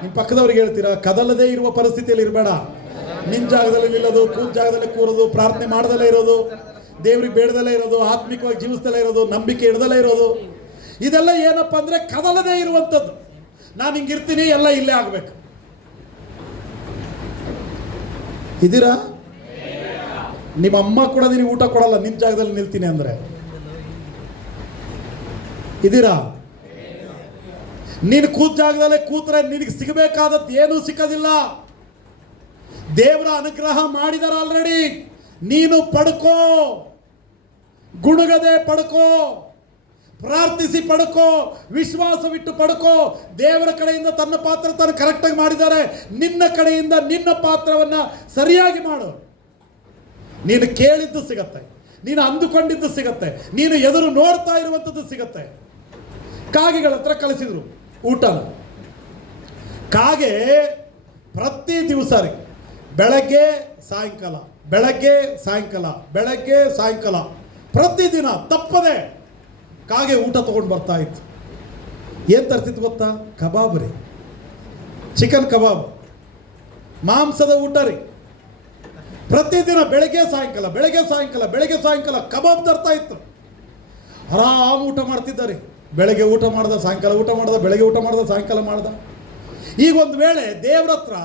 ನಿಮ್ಮ ಪಕ್ಕದವ್ರಿಗೆ ಹೇಳ್ತೀರಾ, ಕದಲದೇ ಇರುವ ಪರಿಸ್ಥಿತಿಯಲ್ಲಿ ಇರಬೇಡ. ನಿನ್ನ ಜಾಗದಲ್ಲಿ ನಿಲ್ಲೋದು, ಕೂತ್ ಜಾಗದಲ್ಲಿ ಕೂರೋದು, ಪ್ರಾರ್ಥನೆ ಮಾಡದಲ್ಲೇ ಇರೋದು, ದೇವ್ರಿಗೆ ಬೇಡದಲ್ಲೇ ಇರೋದು, ಆತ್ಮಿಕವಾಗಿ ಜೀವಿಸ್ದಲ್ಲೇ ಇರೋದು, ನಂಬಿಕೆ ಇಡದಲ್ಲೇ ಇರೋದು, ಇದೆಲ್ಲ ಏನಪ್ಪ ಅಂದರೆ ಕದಲದೇ ಇರುವಂಥದ್ದು. ನಾನು ಹಿಂಗಿರ್ತೀನಿ, ಎಲ್ಲ ಇಲ್ಲೇ ಆಗಬೇಕು. ಇದೀರಾ? ನಿಮ್ಮ ಅಮ್ಮ ಕೂಡ ನಿನಗೆ ಊಟ ಕೊಡಲ್ಲ ನಿನ್ನ ಜಾಗದಲ್ಲಿ ನಿಲ್ತೀನಿ ಅಂದರೆ. ಇದೀರಾ? ನೀನು ಕೂತ್ ಜಾಗದಲ್ಲೇ ಕೂತ್ರೆ ನಿನಗೆ ಸಿಗಬೇಕಾದದ್ದು ಏನೂ ಸಿಕ್ಕೋದಿಲ್ಲ. ದೇವರ ಅನುಗ್ರಹ ಮಾಡಿದಾರ ಆಲ್ರೆಡಿ. ನೀನು ಪಡ್ಕೋ, ಗುಣಗದೆ ಪಡ್ಕೋ, ಪ್ರಾರ್ಥಿಸಿ ಪಡ್ಕೋ, ವಿಶ್ವಾಸವಿಟ್ಟು ಪಡ್ಕೋ. ದೇವರ ಕಡೆಯಿಂದ ತನ್ನ ಪಾತ್ರ ತಾನು ಕರೆಕ್ಟಾಗಿ ಮಾಡಿದ್ದಾರೆ. ನಿನ್ನ ಕಡೆಯಿಂದ ನಿನ್ನ ಪಾತ್ರವನ್ನು ಸರಿಯಾಗಿ ಮಾಡು. ನೀನು ಕೇಳಿದ್ದು ಸಿಗತ್ತೆ, ನೀನು ಅಂದುಕೊಂಡಿದ್ದು ಸಿಗತ್ತೆ, ನೀನು ಎದುರು ನೋಡ್ತಾ ಇರುವಂಥದ್ದು ಸಿಗತ್ತೆ. ಕಾಗೆಗಳ ಹತ್ರ ಕಳಿಸಿದ್ರು ಊಟನ. ಕಾಗೆ ಪ್ರತಿ ದಿವಸ ರೀ, ಬೆಳಗ್ಗೆ ಸಾಯಂಕಾಲ, ಬೆಳಗ್ಗೆ ಸಾಯಂಕಾಲ, ಬೆಳಗ್ಗೆ ಸಾಯಂಕಾಲ, ಪ್ರತಿದಿನ ತಪ್ಪದೆ ಕಾಗೆ ಊಟ ತೊಗೊಂಡು ಬರ್ತಾ ಇತ್ತು. ಏನು ತರ್ತಿತ್ತು ಗೊತ್ತಾ? ಕಬಾಬ್ ರೀ, ಚಿಕನ್ ಕಬಾಬ್, ಮಾಂಸದ ಊಟ ರೀ. ಪ್ರತಿದಿನ ಬೆಳಗ್ಗೆ ಸಾಯಂಕಾಲ, ಬೆಳಗ್ಗೆ ಸಾಯಂಕಾಲ, ಬೆಳಗ್ಗೆ ಸಾಯಂಕಾಲ ಕಬಾಬ್ ತರ್ತಾ ಇತ್ತು. ಆರಾಮ್ ಊಟ ಮಾಡ್ತಿದ್ದಾರೆ. ಬೆಳಗ್ಗೆ ಊಟ ಮಾಡ್ದ, ಸಾಯಂಕಾಲ ಊಟ ಮಾಡ್ದ, ಬೆಳಗ್ಗೆ ಊಟ ಮಾಡ್ದ, ಸಾಯಂಕಾಲ ಮಾಡ್ದ. ಈಗ ಒಂದು ವೇಳೆ ದೇವ್ರ ಹತ್ರ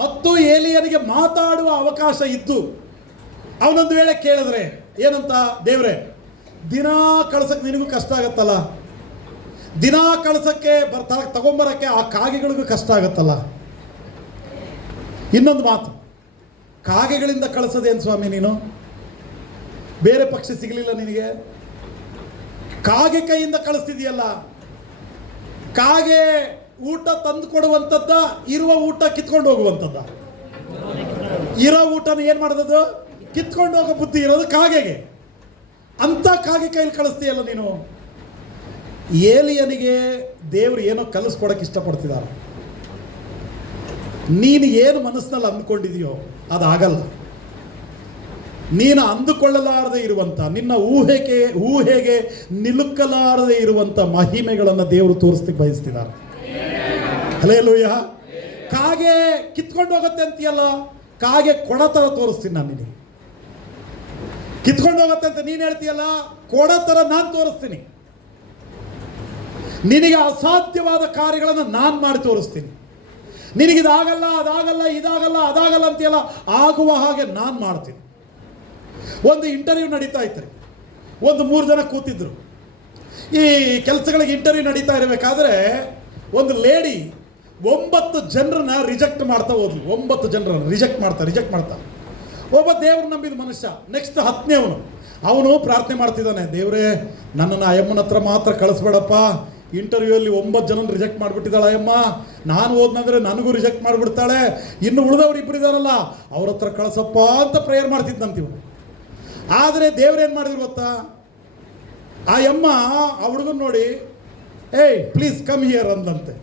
ಮತ್ತು ಏಲಿಯನಿಗೆ ಮಾತಾಡುವ ಅವಕಾಶ ಇದ್ದು ಅವನೊಂದು ವೇಳೆ ಕೇಳಿದ್ರೆ ಏನಂತ, ದೇವ್ರೆ ದಿನಾ ಕಳ್ಸಕ್ಕೆ ನಿನಗೂ ಕಷ್ಟ ಆಗತ್ತಲ್ಲ, ದಿನಾ ಕಳ್ಸಕ್ಕೆ ತಗೊಂಬರಕ್ಕೆ ಆ ಕಾಗೆಗಳಿಗೂ ಕಷ್ಟ ಆಗತ್ತಲ್ಲ. ಇನ್ನೊಂದು ಮಾತು, ಕಾಗೆಗಳಿಂದ ಕಳಿಸೋದೇನು ಸ್ವಾಮಿ ನೀನು? ಬೇರೆ ಪಕ್ಷಿ ಸಿಗಲಿಲ್ಲ ನಿನಗೆ? ಕಾಗೆ ಕೈಯಿಂದ ಕಳಿಸ್ತಿದೆಯಲ್ಲ. ಕಾಗೆ ಊಟ ತಂದು ಕೊಡುವಂಥದ್ದ, ಇರುವ ಊಟ ಕಿತ್ಕೊಂಡು ಹೋಗುವಂಥದ್ದ? ಇರೋ ಊಟನ ಏನು ಮಾಡೋದು? ಕಿತ್ಕೊಂಡು ಹೋಗೋ ಬುದ್ಧಿ ಇರೋದು ಕಾಗೆಗೆ. ಅಂಥ ಕಾಗೆ ಕೈಲಿ ಕಳಿಸ್ತೀಯಲ್ಲ ನೀನು. ಏಲಿಯನಿಗೆ ದೇವರು ಏನೋ ಕಲಿಸ್ಕೊಡಕ್ಕೆ ಇಷ್ಟಪಡ್ತಿದ್ದಾರೆ. ನೀನು ಏನು ಮನಸ್ಸಿನಲ್ಲಿ ಅಂದ್ಕೊಂಡಿದೆಯೋ ಅದಾಗಲ್ಲ. ನೀನು ಅಂದುಕೊಳ್ಳಲಾರದೆ ಇರುವಂಥ, ನಿನ್ನ ಊಹೆಗೆ ನಿಲುಕಲಾರದೆ ಇರುವಂಥ ಮಹಿಮೆಗಳನ್ನು ದೇವರು ತೋರಿಸ್ಲಿಕ್ಕೆ ಬಯಸ್ತಿದ್ದಾರೆ. ಹಲ್ಲೆಲೂಯಾ. ಕಾಗೆ ಕಿತ್ಕೊಂಡು ಹೋಗುತ್ತೆ ಅಂತೀಯಲ್ಲ, ಕಾಗೆ ಕೊಡ ಥರ ತೋರಿಸ್ತೀನಿ ನಾನು ನಿನಗೆ. ಕಿತ್ಕೊಂಡು ಹೋಗುತ್ತೆ ಅಂತ ನೀನು ಹೇಳ್ತೀಯಲ್ಲ, ಕೊಡ ಥರ ನಾನು ತೋರಿಸ್ತೀನಿ. ನಿನಗೆ ಅಸಾಧ್ಯವಾದ ಕಾರ್ಯಗಳನ್ನು ನಾನು ಮಾಡಿ ತೋರಿಸ್ತೀನಿ. ನಿನಗಿದಾಗಲ್ಲ, ಅದಾಗಲ್ಲ, ಇದಾಗಲ್ಲ, ಅದಾಗಲ್ಲ ಅಂತೀಯಲ್ಲ, ಆಗುವ ಹಾಗೆ ನಾನು ಮಾಡ್ತೀನಿ. ಒಂದು ಇಂಟರ್ವ್ಯೂ ನಡೀತಾ ಇತ್ತು. ಒಂದು 3 ಜನ ಕೂತಿದ್ರು. ಈ ಕೆಲಸಗಳಿಗೆ ಇಂಟರ್ವ್ಯೂ ನಡೀತಾ ಇರಬೇಕಾದ್ರೆ ಒಂದು ಲೇಡಿ 9 ಜನರನ್ನ ರಿಜೆಕ್ಟ್ ಮಾಡ್ತಾ ಹೋದ್ಲು. 9 ಜನರನ್ನ ರಿಜೆಕ್ಟ್ ಮಾಡ್ತಾ ಒಬ್ಬ ದೇವ್ರು ನಂಬಿದ ಮನುಷ್ಯ ನೆಕ್ಸ್ಟ್ 10ನೇವನು ಅವನು ಪ್ರಾರ್ಥನೆ ಮಾಡ್ತಿದ್ದಾನೆ, ದೇವರೇ ನನ್ನನ್ನು ಅಯ್ಯಮ್ಮನ ಹತ್ರ ಮಾತ್ರ ಕಳಿಸ್ಬೇಡಪ್ಪ, ಇಂಟರ್ವ್ಯೂಲ್ಲಿ 9 ಜನ ರಿಜೆಕ್ಟ್ ಮಾಡಿಬಿಟ್ಟಿದ್ದಾಳೆ ಅಯ್ಯಮ್ಮ, ನಾನು ಹೋದ್ನಂದ್ರೆ ನನಗೂ ರಿಜೆಕ್ಟ್ ಮಾಡಿಬಿಡ್ತಾಳೆ, ಇನ್ನು ಉಳಿದವ್ರು ಇಬ್ಬರಿದಾರಲ್ಲ ಅವ್ರ ಹತ್ರ ಕಳಿಸಪ್ಪ ಅಂತ ಪ್ರೇಯರ್ ಮಾಡ್ತಿದ್ದಂತೀವಿ. ಆದರೆ ದೇವ್ರೇನು ಮಾಡಿದ್ರು ಗೊತ್ತಾ, ಆ ಅಮ್ಮ ಆ ಹುಡುಗನ್ ನೋಡಿ ಏಯ್ ಪ್ಲೀಸ್ ಕಮ್ ಹಿಯರ್ ಅಂದಂತೆ.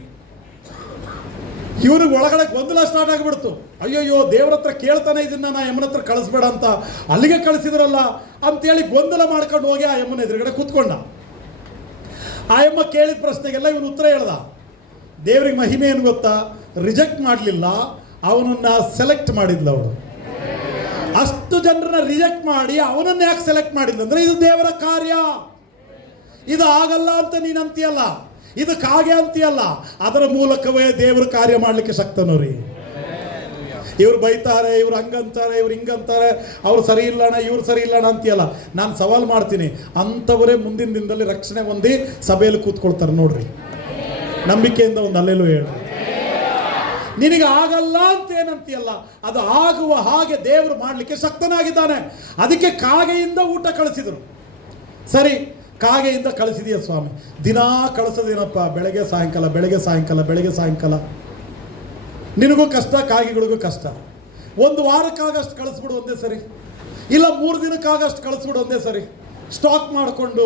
ಇವ್ರಿಗೆ ಒಳಗಡೆ ಗೊಂದಲ ಸ್ಟಾರ್ಟ್ ಆಗಿಬಿಡ್ತು. ಅಯ್ಯೋಯ್ಯೋ ದೇವ್ರ ಹತ್ರ ಕೇಳ್ತಾನೆ ಇದನ್ನ, ನಾ ಯಮ್ಮನ ಹತ್ರ ಕಳಿಸ್ಬೇಡ ಅಂತ ಅಲ್ಲಿಗೆ ಕಳಿಸಿದ್ರಲ್ಲ ಅಂತೇಳಿ ಗೊಂದಲ ಮಾಡ್ಕೊಂಡು ಹೋಗಿ ಆ ಯಮ್ಮನ ಎದುರುಗಡೆ ಕೂತ್ಕೊಂಡ. ಆ ಯಮ್ಮ ಕೇಳಿದ ಪ್ರಶ್ನೆಗೆಲ್ಲ ಇವನು ಉತ್ತರ ಹೇಳ್ದ. ದೇವ್ರಿಗೆ ಮಹಿಮೆ ಏನು ಗೊತ್ತಾ, ರಿಜೆಕ್ಟ್ ಮಾಡಲಿಲ್ಲ, ಅವನನ್ನು ಸೆಲೆಕ್ಟ್ ಮಾಡಿದ್ಲು ಅವಳು. ಅಷ್ಟು ಜನರನ್ನ ರಿಜೆಕ್ಟ್ ಮಾಡಿ ಅವನನ್ನು ಯಾಕೆ ಸೆಲೆಕ್ಟ್ ಮಾಡಿದ್ದಂದ್ರೆ ಇದು ದೇವರ ಕಾರ್ಯ. ಇದು ಆಗಲ್ಲ ಅಂತ ನೀನು ಅಂತೀಯಲ್ಲ, ಇದು ಕಾಗೆ ಅಂತೀಯಲ್ಲ, ಅದರ ಮೂಲಕವೇ ದೇವರು ಕಾರ್ಯ ಮಾಡಲಿಕ್ಕೆ ಶಕ್ತನವ್ರಿ. ಇವ್ರು ಬೈತಾರೆ, ಇವ್ರು ಹಂಗಂತಾರೆ, ಇವ್ರು ಹಿಂಗಂತಾರೆ, ಅವ್ರು ಸರಿ ಇಲ್ಲಣ್ಣ, ಇವ್ರು ಸರಿ ಇಲ್ಲಣ್ಣ ಅಂತೀಯಲ್ಲ. ನಾನು ಸವಾಲು ಮಾಡ್ತೀನಿ, ಅಂಥವರೇ ಮುಂದಿನ ದಿನದಲ್ಲಿ ರಕ್ಷಣೆ ಹೊಂದಿ ಸಭೆಯಲ್ಲಿ ಕೂತ್ಕೊಳ್ತಾರೆ ನೋಡ್ರಿ. ನಂಬಿಕೆಯಿಂದ ಒಂದು ಅಲ್ಲೆಲ್ಲೂ ಹೇಳ್ರಿ. ನಿನಗೆ ಆಗಲ್ಲ ಅಂತ ಏನಂತೀಯಲ್ಲ, ಅದು ಆಗುವ ಹಾಗೆ ದೇವರು ಮಾಡಲಿಕ್ಕೆ ಶಕ್ತನಾಗಿದ್ದಾನೆ. ಅದಕ್ಕೆ ಕಾಗೆಯಿಂದ ಊಟ ಕಳಿಸಿದರು. ಸರಿ, ಕಾಗೆಯಿಂದ ಕಳಿಸಿದೆಯಾ ಸ್ವಾಮಿ, ದಿನಾ ಕಳಿಸೋದೇನಪ್ಪ, ಬೆಳಗ್ಗೆ ಸಾಯಂಕಾಲ, ಬೆಳಗ್ಗೆ ಸಾಯಂಕಾಲ, ಬೆಳಗ್ಗೆ ಸಾಯಂಕಾಲ. ನಿನಗೂ ಕಷ್ಟ, ಕಾಗೆಗಳಿಗೂ ಕಷ್ಟ. 1 ವಾರಕ್ಕಾಗಷ್ಟು ಕಳಿಸ್ಬಿಡು ಒಂದೇ ಸರಿ, ಇಲ್ಲ 3 ದಿನಕ್ಕಾಗಷ್ಟು ಕಳಿಸ್ಬಿಡು ಒಂದೇ ಸರಿ. ಸ್ಟಾಕ್ ಮಾಡಿಕೊಂಡು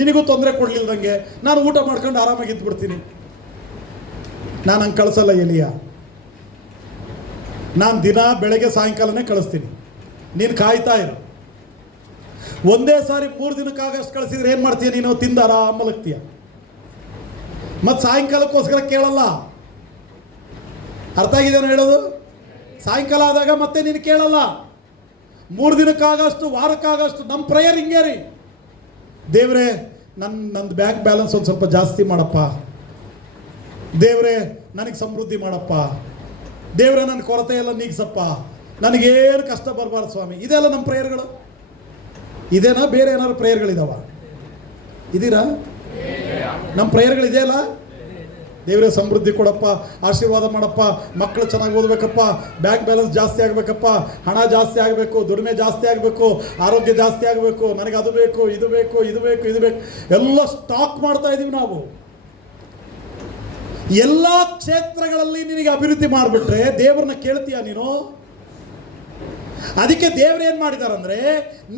ನಿನಗೂ ತೊಂದರೆ ಕೊಡಲಿಲ್ಲದಂಗೆ ನಾನು ಊಟ ಮಾಡ್ಕೊಂಡು ಆರಾಮಾಗಿ ಇದ್ಬಿಡ್ತೀನಿ. ನಾನು ಹಂಗೆ ಕಳಿಸಲ್ಲ ಎಲಿಯ, ನಾನು ದಿನ ಬೆಳಗ್ಗೆ ಸಾಯಂಕಾಲನೇ ಕಳಿಸ್ತೀನಿ, ನೀನು ಕಾಯ್ತಾ ಇರು. ಒಂದೇ ಸಾರಿ 3 ದಿನಕ್ಕಾಗಷ್ಟು ಕಳಿಸಿದ್ರೆ ಏನು ಮಾಡ್ತೀಯ ನೀನು? ತಿಂದ ಆರಾಮ ಮಲಗ್ತೀಯ. ಮತ್ತು ಸಾಯಂಕಾಲಕ್ಕೋಸ್ಕರ ಕೇಳಲ್ಲ. ಅರ್ಥ ಆಗಿದೇನು ಹೇಳೋದು? ಸಾಯಂಕಾಲ ಆದಾಗ ಮತ್ತೆ ನೀನು ಕೇಳಲ್ಲ. 3 ದಿನಕ್ಕಾಗಷ್ಟು, ವಾರಕ್ಕಾಗಷ್ಟು. ನಮ್ಮ ಪ್ರೇಯರ್ ಹಿಂಗೆ ರೀ, ದೇವರೇ ನಂದು ಬ್ಯಾಂಕ್ ಬ್ಯಾಲೆನ್ಸ್ ಒಂದು ಸ್ವಲ್ಪ ಜಾಸ್ತಿ ಮಾಡಪ್ಪ, ದೇವರೇ ನನಗೆ ಸಮೃದ್ಧಿ ಮಾಡಪ್ಪ, ದೇವರೇ ನನ್ನ ಕೊರತೆ ಎಲ್ಲ ನೀಗಿಸಪ್ಪ, ನನಗೇನು ಕಷ್ಟ ಬರಬಾರ್ದು ಸ್ವಾಮಿ. ಇದೆಲ್ಲ ನಮ್ಮ ಪ್ರೇಯರ್ಗಳು. ಇದೇನಾ ಬೇರೆ ಏನಾದ್ರು ಪ್ರೇಯರ್ಗಳಿದಾವ? ಇದೀರಾ? ನಮ್ಮ ಪ್ರೇಯರ್ಗಳಿದೆಯಲ್ಲ, ದೇವರೇ ಸಮೃದ್ಧಿ ಕೊಡಪ್ಪ, ಆಶೀರ್ವಾದ ಮಾಡಪ್ಪ, ಮಕ್ಕಳು ಚೆನ್ನಾಗಿ ಓದಬೇಕಪ್ಪ, ಬ್ಯಾಂಕ್ ಬ್ಯಾಲೆನ್ಸ್ ಜಾಸ್ತಿ ಆಗಬೇಕಪ್ಪ, ಹಣ ಜಾಸ್ತಿ ಆಗಬೇಕು, ದುಡಿಮೆ ಜಾಸ್ತಿ ಆಗಬೇಕು, ಆರೋಗ್ಯ ಜಾಸ್ತಿ ಆಗಬೇಕು, ನನಗೆ ಅದು ಬೇಕು, ಇದು ಬೇಕು, ಇದು ಬೇಕು, ಇದು ಬೇಕು, ಎಲ್ಲ ಸ್ಟಾಕ್ ಮಾಡ್ತಾ ಇದ್ದೀವಿ ನಾವು. ಎಲ್ಲ ಕ್ಷೇತ್ರಗಳಲ್ಲಿ ನಿನಗೆ ಅಭಿವೃದ್ಧಿ ಮಾಡಿಬಿಟ್ರೆ ದೇವ್ರನ್ನ ಕೇಳ್ತೀಯ ನೀನು? ಅದಕ್ಕೆ ದೇವರು ಏನು ಮಾಡಿದಾರಂದ್ರೆ,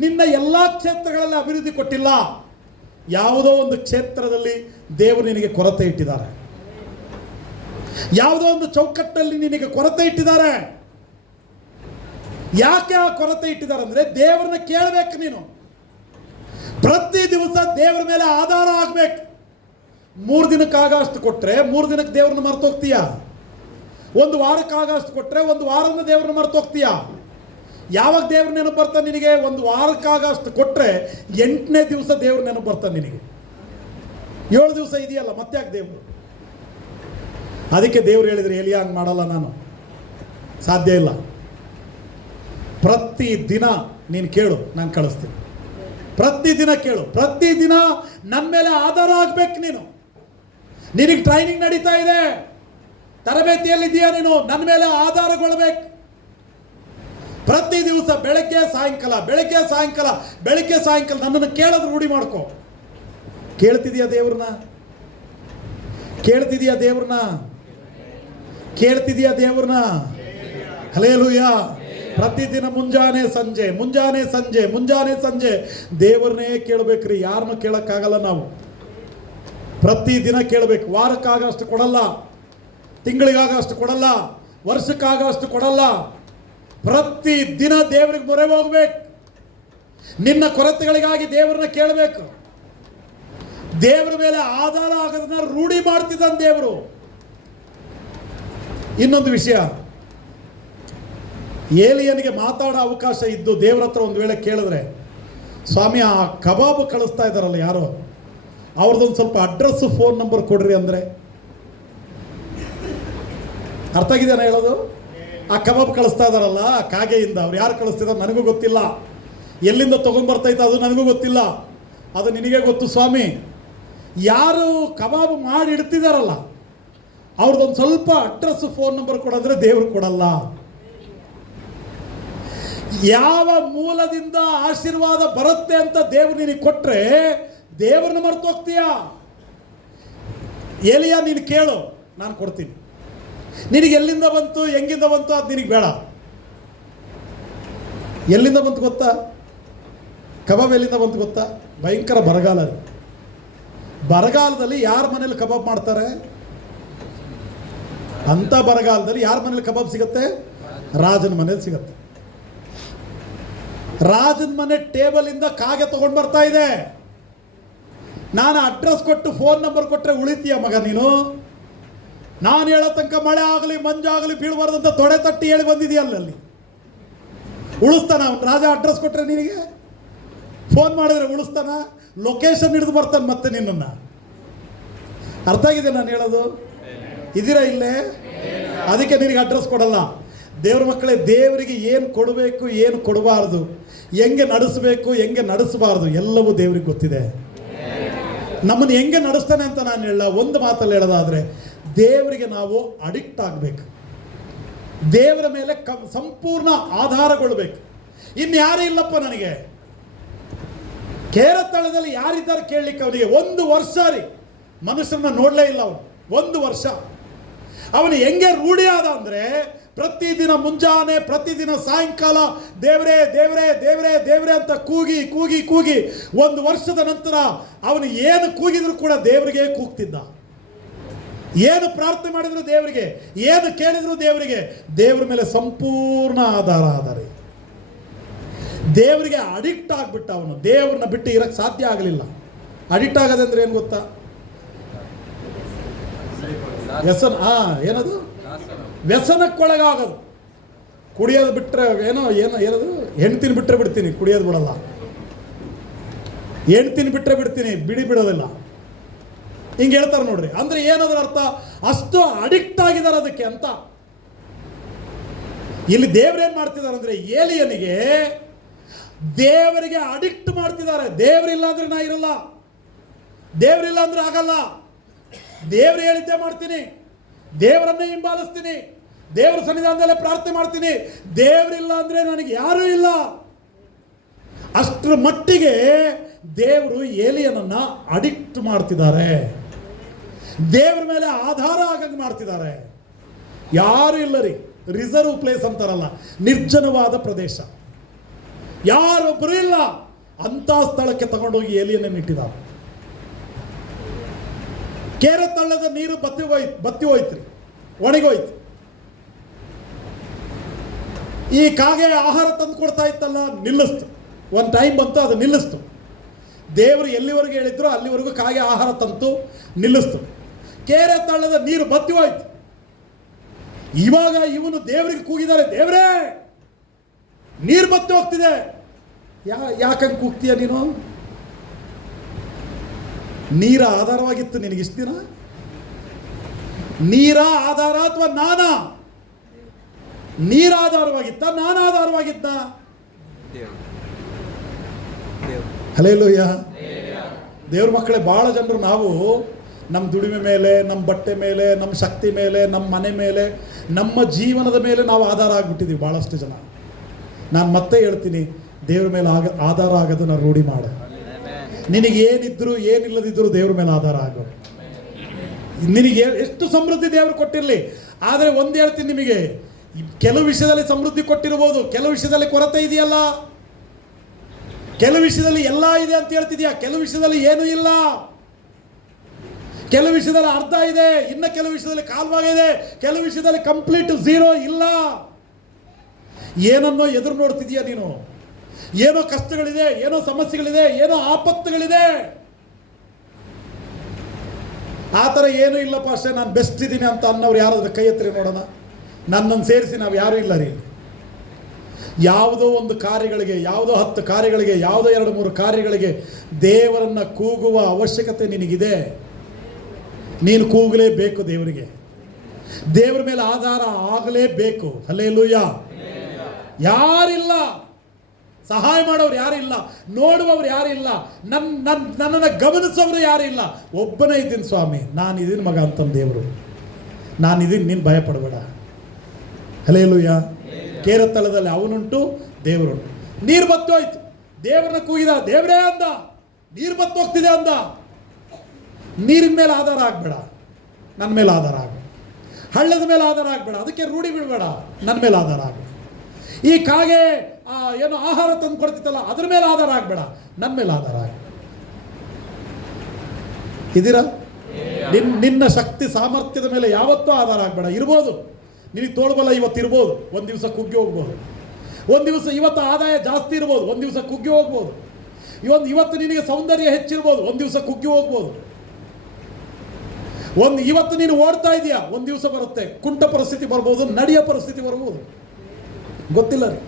ನಿನ್ನ ಎಲ್ಲ ಕ್ಷೇತ್ರಗಳಲ್ಲಿ ಅಭಿವೃದ್ಧಿ ಕೊಟ್ಟಿಲ್ಲ, ಯಾವುದೋ ಒಂದು ಕ್ಷೇತ್ರದಲ್ಲಿ ದೇವರು ನಿನಗೆ ಕೊರತೆ ಇಟ್ಟಿದ್ದಾರೆ, ಯಾವುದೋ ಒಂದು ಚೌಕಟ್ಟಲ್ಲಿ ನಿನಗೆ ಕೊರತೆ ಇಟ್ಟಿದ್ದಾರೆ. ಯಾಕೆ ಆ ಕೊರತೆ ಇಟ್ಟಿದ್ದಾರೆ ಅಂದರೆ, ದೇವರನ್ನ ಕೇಳಬೇಕು ನೀನು. ಪ್ರತಿ ದಿವಸ ದೇವರ ಮೇಲೆ ಆಧಾರ ಆಗಬೇಕು. 3 ದಿನಕ್ಕಾಗಷ್ಟು ಕೊಟ್ಟರೆ 3 ದಿನಕ್ಕೆ ದೇವ್ರನ್ನ ಮರೆತು ಹೋಗ್ತೀಯ. 1 ವಾರಕ್ಕಾಗಷ್ಟು ಕೊಟ್ಟರೆ 1 ವಾರನ ದೇವ್ರನ್ನ ಮರೆತು ಹೋಗ್ತೀಯ. ಯಾವಾಗ ದೇವ್ರ ನೆನಪು ಬರ್ತಾನೆ ನಿನಗೆ? ಒಂದು ವಾರಕ್ಕಾಗ ಅಷ್ಟು ಕೊಟ್ಟರೆ 8ನೇ ದಿವಸ ದೇವ್ರ ನೆನಪು ಬರ್ತಾನೆ ನಿನಗೆ. 7 ದಿವಸ ಇದೆಯಲ್ಲ, ಮತ್ತೆ ಯಾಕೆ ದೇವರು? ಅದಕ್ಕೆ ದೇವ್ರು ಹೇಳಿದ್ರೆ, ಎಲಿಯಾ ಹಂಗೆ ಮಾಡಲ್ಲ, ನಾನು ಸಾಧ್ಯ ಇಲ್ಲ. ಪ್ರತಿ ದಿನ ನೀನು ಕೇಳು, ನಾನು ಕಳಿಸ್ತೀನಿ. ಪ್ರತಿದಿನ ಕೇಳು, ಪ್ರತಿದಿನ ನನ್ನ ಮೇಲೆ ಆಧಾರ ಆಗ್ಬೇಕು ನೀನು. ನಿನಗೆ ಟ್ರೈನಿಂಗ್ ನಡೀತಾ ಇದೆ, ತರಬೇತಿಯಲ್ಲಿದೆಯಾ ನೀನು, ನನ್ನ ಮೇಲೆ ಆಧಾರಗೊಳ್ಬೇಕು. ಪ್ರತಿ ದಿವಸ ಬೆಳಗ್ಗೆ ಸಾಯಂಕಾಲ, ಬೆಳಗ್ಗೆ ಸಾಯಂಕಾಲ, ಬೆಳಗ್ಗೆ ಸಾಯಂಕಾಲ ನನ್ನನ್ನು ಕೇಳೋದು ರೂಢಿ ಮಾಡ್ಕೋ. ಕೇಳ್ತಿದೀಯಾ ದೇವ್ರನ್ನ? ಕೇಳ್ತಿದೀಯಾ ದೇವ್ರನ್ನ? ಕೇಳ್ತಿದೀಯಾ ದೇವ್ರನ್ನ? ಹಲ್ಲೆಲೂಯಾ. ಪ್ರತಿದಿನ ಮುಂಜಾನೆ ಸಂಜೆ, ಮುಂಜಾನೆ ಸಂಜೆ, ಮುಂಜಾನೆ ಸಂಜೆ ದೇವ್ರನ್ನೇ ಕೇಳಬೇಕ್ರಿ. ಯಾರನ್ನೂ ಕೇಳೋಕ್ಕಾಗಲ್ಲ ನಾವು. ಪ್ರತಿದಿನ ಕೇಳಬೇಕು. ವಾರಕ್ಕಾಗ ಅಷ್ಟು ಕೊಡಲ್ಲ, ತಿಂಗಳಿಗಾಗ ಅಷ್ಟು ಕೊಡಲ್ಲ, ವರ್ಷಕ್ಕಾಗ ಅಷ್ಟು ಕೊಡಲ್ಲ. ಪ್ರತಿ ದಿನ ದೇವರಿಗೆ ಮೊರೆ ಹೋಗ್ಬೇಕು. ನಿನ್ನ ಕೊರತೆಗಳಿಗಾಗಿ ದೇವರನ್ನ ಕೇಳಬೇಕು. ದೇವರ ಮೇಲೆ ಆಧಾರ ಆಗೋದನ್ನ ರೂಢಿ ಮಾಡ್ತಿದ್ದಾನೆ ದೇವರು. ಇನ್ನೊಂದು ವಿಷಯ, ಏಲಿಯನಿಗೆ ಮಾತಾಡೋ ಅವಕಾಶ ಇದ್ದು ದೇವ್ರ ಹತ್ರ ಒಂದು ವೇಳೆ ಕೇಳಿದ್ರೆ, ಸ್ವಾಮಿ ಆ ಕಬಾಬ್ ಕಳಿಸ್ತಾ ಇದ್ದಾರಲ್ಲ ಯಾರೋ, ಅವ್ರದ್ದೊಂದು ಸ್ವಲ್ಪ ಅಡ್ರೆಸ್, ಫೋನ್ ನಂಬರ್ ಕೊಡ್ರಿ ಅಂದರೆ, ಅರ್ಥ ಆಗಿದೆಯಾ ಹೇಳೋದು? ಆ ಕಬಾಬ್ ಕಳಿಸ್ತಾ ಇದ್ದಾರಲ್ಲ ಕಾಗೆಯಿಂದ, ಅವ್ರು ಯಾರು ಕಳಿಸ್ತಿದ್ದಾರೆ ನನಗೂ ಗೊತ್ತಿಲ್ಲ, ಎಲ್ಲಿಂದ ತೊಗೊಂಡ್ಬರ್ತೈತೆ ಅದು ನನಗೂ ಗೊತ್ತಿಲ್ಲ, ಅದು ನಿನಗೆ ಗೊತ್ತು ಸ್ವಾಮಿ. ಯಾರು ಕಬಾಬ್ ಮಾಡಿ ಇಡ್ತಿದಾರಲ್ಲ ಅವ್ರದ್ದೊಂದು ಸ್ವಲ್ಪ ಅಡ್ರೆಸ್, ಫೋನ್ ನಂಬರ್ ಕೊಡಂದ್ರೆ ದೇವ್ರು ಕೊಡಲ್ಲ. ಯಾವ ಮೂಲದಿಂದ ಆಶೀರ್ವಾದ ಬರುತ್ತೆ ಅಂತ ದೇವ್ರು ನಿನಗೆ ಕೊಟ್ಟರೆ ದೇವ್ರನ್ನ ಮರೆತು ಹೋಗ್ತೀಯ. ಏಲಿಯಾ ನೀನು ಕೇಳು, ನಾನು ಕೊಡ್ತೀನಿ. ನಿನಗೆ ಎಲ್ಲಿಂದ ಬಂತು, ಹೆಂಗಿಂದ ಬಂತು ಅದು ನಿನಗೆ ಬೇಡ. ಎಲ್ಲಿಂದ ಬಂತು ಗೊತ್ತಾ? ಕಬಾಬ್ ಎಲ್ಲಿಂದ ಬಂತು ಗೊತ್ತಾ? ಭಯಂಕರ ಬರಗಾಲ. ಬರಗಾಲದಲ್ಲಿ ಯಾರ ಮನೇಲಿ ಕಬಾಬ್ ಮಾಡ್ತಾರೆ? ಅಂಥ ಬರಗಾಲದಲ್ಲಿ ಯಾರ ಮನೇಲಿ ಕಬಾಬ್ ಸಿಗುತ್ತೆ? ರಾಜನ ಮನೇಲಿ ಸಿಗುತ್ತೆ. ರಾಜನ ಮನೆ ಟೇಬಲಿಂದ ಕಾಗೆ ತಗೊಂಡು ಬರ್ತಾ ಇದೆ. ನಾನು ಅಡ್ರೆಸ್ ಕೊಟ್ಟು ಫೋನ್ ನಂಬರ್ ಕೊಟ್ಟರೆ ಉಳಿತೀಯ ಮಗ ನೀನು? ನಾನು ಹೇಳೋ ತನಕ ಮಳೆ ಆಗಲಿ ಮಂಜಾಗಲಿ ಬೀಳಬಾರ್ದಂತ ತೊಡೆ ತಟ್ಟಿ ಹೇಳಿ ಬಂದಿದೆಯಲ್ಲ, ಅಲ್ಲಿ ಉಳಿಸ್ತಾನ ಅವನು? ರಾಜ ಅಡ್ರೆಸ್ ಕೊಟ್ಟರೆ ನಿನಗೆ ಫೋನ್ ಮಾಡಿದ್ರೆ ಉಳಿಸ್ತಾನ? ಲೊಕೇಶನ್ ಹಿಡಿದು ಬರ್ತಾನೆ ಮತ್ತೆ ನಿನ್ನನ್ನು. ಅರ್ಥ ಆಗಿದೆ ನಾನು ಹೇಳೋದು? ಇದ್ದೀರಾ ಇಲ್ಲೇ? ಅದಕ್ಕೆ ನಿನಗೆ ಅಡ್ರೆಸ್ ಕೊಡಲ್ಲ. ದೇವ್ರ ಮಕ್ಕಳೇ, ದೇವರಿಗೆ ಏನು ಕೊಡಬೇಕು, ಏನು ಕೊಡಬಾರ್ದು, ಹೆಂಗೆ ನಡೆಸಬೇಕು, ಹೆಂಗೆ ನಡೆಸಬಾರ್ದು ಎಲ್ಲವೂ ದೇವ್ರಿಗೆ ಗೊತ್ತಿದೆ. ನಮ್ಮನ್ನು ಹೆಂಗೆ ನಡೆಸ್ತಾನೆ ಅಂತ ನಾನು ಹೇಳ, ಒಂದು ಮಾತಲ್ಲಿ ಹೇಳೋದಾದರೆ, ದೇವರಿಗೆ ನಾವು ಅಡಿಕ್ಟ್ ಆಗಬೇಕು. ದೇವರ ಮೇಲೆ ಸಂಪೂರ್ಣ ಆಧಾರಗೊಳ್ಬೇಕು. ಇನ್ಯಾರೂ ಇಲ್ಲಪ್ಪ ನನಗೆ. ಕೇರತಳದಲ್ಲಿ ಯಾರಿದ್ದಾರೆ ಕೇಳಲಿಕ್ಕೆ? ಅವನಿಗೆ 1 ವರ್ಷ ರೀ ಮನುಷ್ಯರನ್ನ ನೋಡಲೇ ಇಲ್ಲ ಅವನು. 1 ವರ್ಷ ಅವನು ಹೆಂಗೆ ರೂಢಿ ಆದ ಅಂದರೆ, ಪ್ರತಿದಿನ ಮುಂಜಾನೆ, ಪ್ರತಿದಿನ ಸಾಯಂಕಾಲ ದೇವರೇ ದೇವರೇ ದೇವರೇ ದೇವರೇ ಅಂತ ಕೂಗಿ ಕೂಗಿ ಕೂಗಿ 1 ವರ್ಷದ ನಂತರ ಅವನು ಏನು ಕೂಗಿದ್ರು ಕೂಡ ದೇವರಿಗೆ ಕೂಗ್ತಿದ್ದ. ಏನು ಪ್ರಾರ್ಥನೆ ಮಾಡಿದ್ರು ದೇವರಿಗೆ, ಏನು ಕೇಳಿದ್ರು ದೇವರಿಗೆ. ದೇವರ ಮೇಲೆ ಸಂಪೂರ್ಣ ಆಧಾರ. ದೇವರಿಗೆ ಅಡಿಕ್ಟ್ ಆಗಿಬಿಟ್ಟ ಅವನು. ದೇವ್ರನ್ನ ಬಿಟ್ಟು ಇರಕ್ಕೆ ಸಾಧ್ಯ ಆಗಲಿಲ್ಲ. ಅಡಿಕ್ಟ್ ಆಗೋದಂದ್ರೆ ಏನು ಗೊತ್ತಾ? ವ್ಯಸನ. ಏನದು? ವ್ಯಸನಕ್ಕೊಳಗಾಗೋದು. ಕುಡಿಯೋದು ಬಿಟ್ಟರೆ ಏನದು? ಹೆಣ್ತಿನ ಬಿಟ್ಟರೆ ಬಿಡ್ತೀನಿ, ಕುಡಿಯೋದು ಬಿಡಲ್ಲ. ಹೆಣ್ತಿನ ಬಿಟ್ಟರೆ ಬಿಡ್ತೀನಿ, ಬಿಡೋದಿಲ್ಲ. ಹಿಂಗೆ ಹೇಳ್ತಾರೆ ನೋಡ್ರಿ. ಅಂದರೆ ಏನದ್ರ ಅರ್ಥ? ಅಷ್ಟು ಅಡಿಕ್ಟ್ ಆಗಿದ್ದಾರೆ ಅದಕ್ಕೆ ಅಂತ. ಇಲ್ಲಿ ದೇವ್ರೇನು ಮಾಡ್ತಿದ್ದಾರೆ ಅಂದರೆ, ಏಲಿಯನಿಗೆ ದೇವರಿಗೆ ಅಡಿಕ್ಟ್ ಮಾಡ್ತಿದ್ದಾರೆ. ದೇವರಿಲ್ಲ ಅಂದರೆ ನಾ ಇರಲ್ಲ, ದೇವರಿಲ್ಲ ಅಂದರೆ ಆಗಲ್ಲ, ದೇವರು ಹೇಳಿದ್ದೇ ಮಾಡ್ತೀನಿ, ದೇವರನ್ನೇ ಹಿಂಬಾಲಿಸ್ತೀನಿ, ದೇವರ ಸನ್ನಿಧಾನದಲ್ಲೇ ಪ್ರಾರ್ಥನೆ ಮಾಡ್ತೀನಿ, ದೇವರಿಲ್ಲ ಅಂದರೆ ನನಗೆ ಯಾರೂ ಇಲ್ಲ. ಅಷ್ಟರ ಮಟ್ಟಿಗೆ ದೇವರು ಏಲಿಯನನ್ನು ಅಡಿಕ್ಟ್ ಮಾಡ್ತಿದ್ದಾರೆ. ದೇವರ ಮೇಲೆ ಆಧಾರ ಆಗಂಗೆ ಮಾಡ್ತಿದ್ದಾರೆ. ಯಾರು ಇಲ್ಲ ರೀ, ರಿಸರ್ವ್ ಪ್ಲೇಸ್ ಅಂತಾರಲ್ಲ, ನಿರ್ಜನವಾದ ಪ್ರದೇಶ, ಯಾರೊಬ್ಬರು ಇಲ್ಲ ಅಂಥ ಸ್ಥಳಕ್ಕೆ ತಗೊಂಡೋಗಿ ಏಲಿಯನ್ನ ಇಟ್ಟಿದ್ದಾರೆ. ಕೇರತಳ್ಳದ ನೀರು ಬತ್ತಿ ಹೋಯ್ತು, ಒಣಗೋಯ್ತು. ಈ ಕಾಗೆ ಆಹಾರ ತಂದು ಕೊಡ್ತಾ ಇತ್ತಲ್ಲ, ನಿಲ್ಲಿಸ್ತು. ಒಂದು ಟೈಮ್ ಬಂತು, ಅದು ನಿಲ್ಲಿಸ್ತು. ದೇವರು ಎಲ್ಲಿವರೆಗೂ ಹೇಳಿದ್ರು ಅಲ್ಲಿವರೆಗೂ ಕಾಗೆ ಆಹಾರ ತಂತು, ನಿಲ್ಲಿಸ್ತು. ಕೇರತಳ್ಳದ ನೀರು ಬತ್ತಿ ಹೋಯ್ತು. ಇವಾಗ ಇವನು ದೇವರಿಗೆ ಕೂಗಿದ್ದಾರೆ, ದೇವರೇ ನೀರು ಬತ್ತಿ ಹೋಗ್ತಿದೆ. ಯಾಕಂಗೆ ಕೂಗ್ತೀಯ ನೀನು? ನೀರ ಆಧಾರವಾಗಿತ್ತು ನಿನಗೆ ಇಷ್ಟು ದಿನ? ನೀರ ಆಧಾರ ಅಥವಾ ನಾನಾ? ನೀರ ಆಧಾರವಾಗಿತ್ತ, ನಾನು ಆಧಾರವಾಗಿದ್ದ? ಹಲ್ಲೆಲೂಯಾ. ದೇವ್ರ ಮಕ್ಕಳೇ, ಭಾಳ ಜನರು ನಾವು ನಮ್ಮ ದುಡಿಮೆ ಮೇಲೆ, ನಮ್ಮ ಬಟ್ಟೆ ಮೇಲೆ, ನಮ್ಮ ಶಕ್ತಿ ಮೇಲೆ, ನಮ್ಮ ಮನೆ ಮೇಲೆ, ನಮ್ಮ ಜೀವನದ ಮೇಲೆ ನಾವು ಆಧಾರ ಆಗಿಬಿಟ್ಟಿದ್ದೀವಿ ಭಾಳಷ್ಟು ಜನ. ನಾನು ಮತ್ತೆ ಹೇಳ್ತೀನಿ, ದೇವ್ರ ಮೇಲೆ ಆಧಾರ ಆಗೋದನ್ನ ರೂಢಿ ಮಾಡು. ನಿನಗೆ ಏನಿದ್ರು ಏನಿಲ್ಲದಿದ್ದರೂ ದೇವ್ರ ಮೇಲೆ ಆಧಾರ ಆಗೋ. ನಿನಗೆ ಎಷ್ಟು ಸಮೃದ್ಧಿ ದೇವರು ಕೊಟ್ಟಿರಲಿ, ಆದರೆ ಒಂದು ಹೇಳ್ತೀನಿ ನಿಮಗೆ, ಕೆಲವು ವಿಷಯದಲ್ಲಿ ಸಮೃದ್ಧಿ ಕೊಟ್ಟಿರ್ಬೋದು, ಕೆಲವು ವಿಷಯದಲ್ಲಿ ಕೊರತೆ ಇದೆಯಲ್ಲ. ಕೆಲವು ವಿಷಯದಲ್ಲಿ ಎಲ್ಲ ಇದೆ ಅಂತ ಹೇಳ್ತಿದ್ಯಾ, ಕೆಲವು ವಿಷಯದಲ್ಲಿ ಏನೂ ಇಲ್ಲ. ಕೆಲವು ವಿಷಯದಲ್ಲಿ ಅರ್ಧ ಇದೆ, ಇನ್ನು ಕೆಲವು ವಿಷಯದಲ್ಲಿ ಕಾಲ್ವಾಗಿದೆ, ಕೆಲವು ವಿಷಯದಲ್ಲಿ ಕಂಪ್ಲೀಟ್ ಝೀರೋ ಇಲ್ಲ. ಏನನ್ನೋ ಎದುರು ನೋಡ್ತಿದೀಯ ನೀನು. ಏನೋ ಕಷ್ಟಗಳಿದೆ, ಏನೋ ಸಮಸ್ಯೆಗಳಿದೆ, ಏನೋ ಆಪತ್ತುಗಳಿದೆ. ಆ ಥರ ಏನೂ ಇಲ್ಲಪ್ಪ ಅಷ್ಟೇ, ನಾನು ಬೆಸ್ಟ್ ಇದ್ದೀನಿ ಅಂತ ಅನ್ನೋರು ಯಾರಾದ್ರೂ ಕೈ ಎತ್ತರಿ ನೋಡೋಣ. ನನ್ನನ್ನು ಸೇರಿಸಿ ನಾವು ಯಾರೂ ಇಲ್ಲ ರೀ. ಯಾವುದೋ ಒಂದು ಕಾರ್ಯಗಳಿಗೆ, ಯಾವುದೋ 10 ಕಾರ್ಯಗಳಿಗೆ, ಯಾವುದೋ 2-3 ಕಾರ್ಯಗಳಿಗೆ ದೇವರನ್ನು ಕೂಗುವ ಅವಶ್ಯಕತೆ ನಿನಗಿದೆ. ನೀನು ಕೂಗಲೇಬೇಕು ದೇವರಿಗೆ. ದೇವರ ಮೇಲೆ ಆಧಾರ ಆಗಲೇಬೇಕು. ಹಲ್ಲೆಲೂಯಾ. ಯಾರಿಲ್ಲ, ಸಹಾಯ ಮಾಡೋರು ಯಾರಿಲ್ಲ, ನೋಡುವವರು ಯಾರಿಲ್ಲ, ನನ್ನನ್ನು ಗಮನಿಸೋರು ಯಾರಿಲ್ಲ. ಒಬ್ಬನೇ ಇದ್ದೀನಿ ಸ್ವಾಮಿ, ನಾನು ಇದೀನಿ ಮಗ ಅಂತಂದು ದೇವರು. ನಾನು ಇದೀನಿ, ನೀನು ಭಯ ಪಡಬೇಡ. ಹಲ್ಲೆಲೂಯಾ. ಕೇರತಲದಲ್ಲಿ ಅವನುಂಟು, ದೇವರುಂಟು. ನೀರು ಬತ್ತು ಹೋಯ್ತು, ದೇವರನ್ನ ಕೂಗಿದ, ದೇವರೇ ಅಂದ. ನೀರು ಬತ್ತು ಹೋಗ್ತಿದೆ ಅಂದ. ನೀರಿನ ಮೇಲೆ ಆಧಾರ ಆಗಬೇಡ, ನನ್ನ ಮೇಲೆ ಆಧಾರ ಆಗ. ಹಳ್ಳದ ಮೇಲೆ ಆಧಾರ ಆಗಬೇಡ, ಅದಕ್ಕೆ ರೂಢಿ ಬಿಡಬೇಡ, ನನ್ನ ಮೇಲೆ ಆಧಾರ ಆಗ. ಈ ಕಾಗೆ ಏನು ಆಹಾರ ತಂದು ಕೊಡ್ತಿತ್ತಲ್ಲ, ಅದ್ರ ಮೇಲೆ ಆಧಾರ ಆಗಬೇಡ, ನನ್ನ ಮೇಲೆ ಆಧಾರ ಆಗ. ಇದೀರಾ? ನಿನ್ನ ಶಕ್ತಿ ಸಾಮರ್ಥ್ಯದ ಮೇಲೆ ಯಾವತ್ತೂ ಆಧಾರ ಆಗಬೇಡ. ಇರ್ಬೋದು ನಿನಗೆ ತೋಳ್ಬಲ ಇವತ್ತು ಇರ್ಬೋದು, ಒಂದು ದಿವಸ ಕುಗ್ಗಿ ಹೋಗ್ಬೋದು. ಒಂದು ದಿವಸ ಇವತ್ತು ಆದಾಯ ಜಾಸ್ತಿ ಇರ್ಬೋದು, ಒಂದು ದಿವಸ ಕುಗ್ಗಿ ಹೋಗ್ಬೋದು. ಇವತ್ತು ನಿನಗೆ ಸೌಂದರ್ಯ ಹೆಚ್ಚಿರ್ಬೋದು, ಒಂದು ದಿವಸ ಕುಗ್ಗಿ ಹೋಗ್ಬೋದು. ಇವತ್ತು ನೀನು ಓಡ್ತಾ ಇದೆಯಾ, ಒಂದು ದಿವಸ ಬರುತ್ತೆ ಕುಂಟ ಪರಿಸ್ಥಿತಿ ಬರ್ಬೋದು, ನಡೆಯೋ ಪರಿಸ್ಥಿತಿ ಬರ್ಬೋದು, ಗೊತ್ತಿಲ್ಲ ರೀ.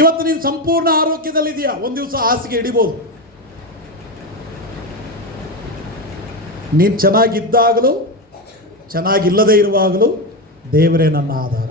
ಇವತ್ತು ನೀನು ಸಂಪೂರ್ಣ ಆರೋಗ್ಯದಲ್ಲಿದೆಯಾ, ಒಂದು ದಿವಸ ಹಾಸಿಗೆ ಹಿಡಿಬೋದು. ನೀನು ಚೆನ್ನಾಗಿದ್ದಾಗಲೂ ಚೆನ್ನಾಗಿಲ್ಲದೆ ಇರುವಾಗಲೂ ದೇವರೇ ನನ್ನ ಆಧಾರ.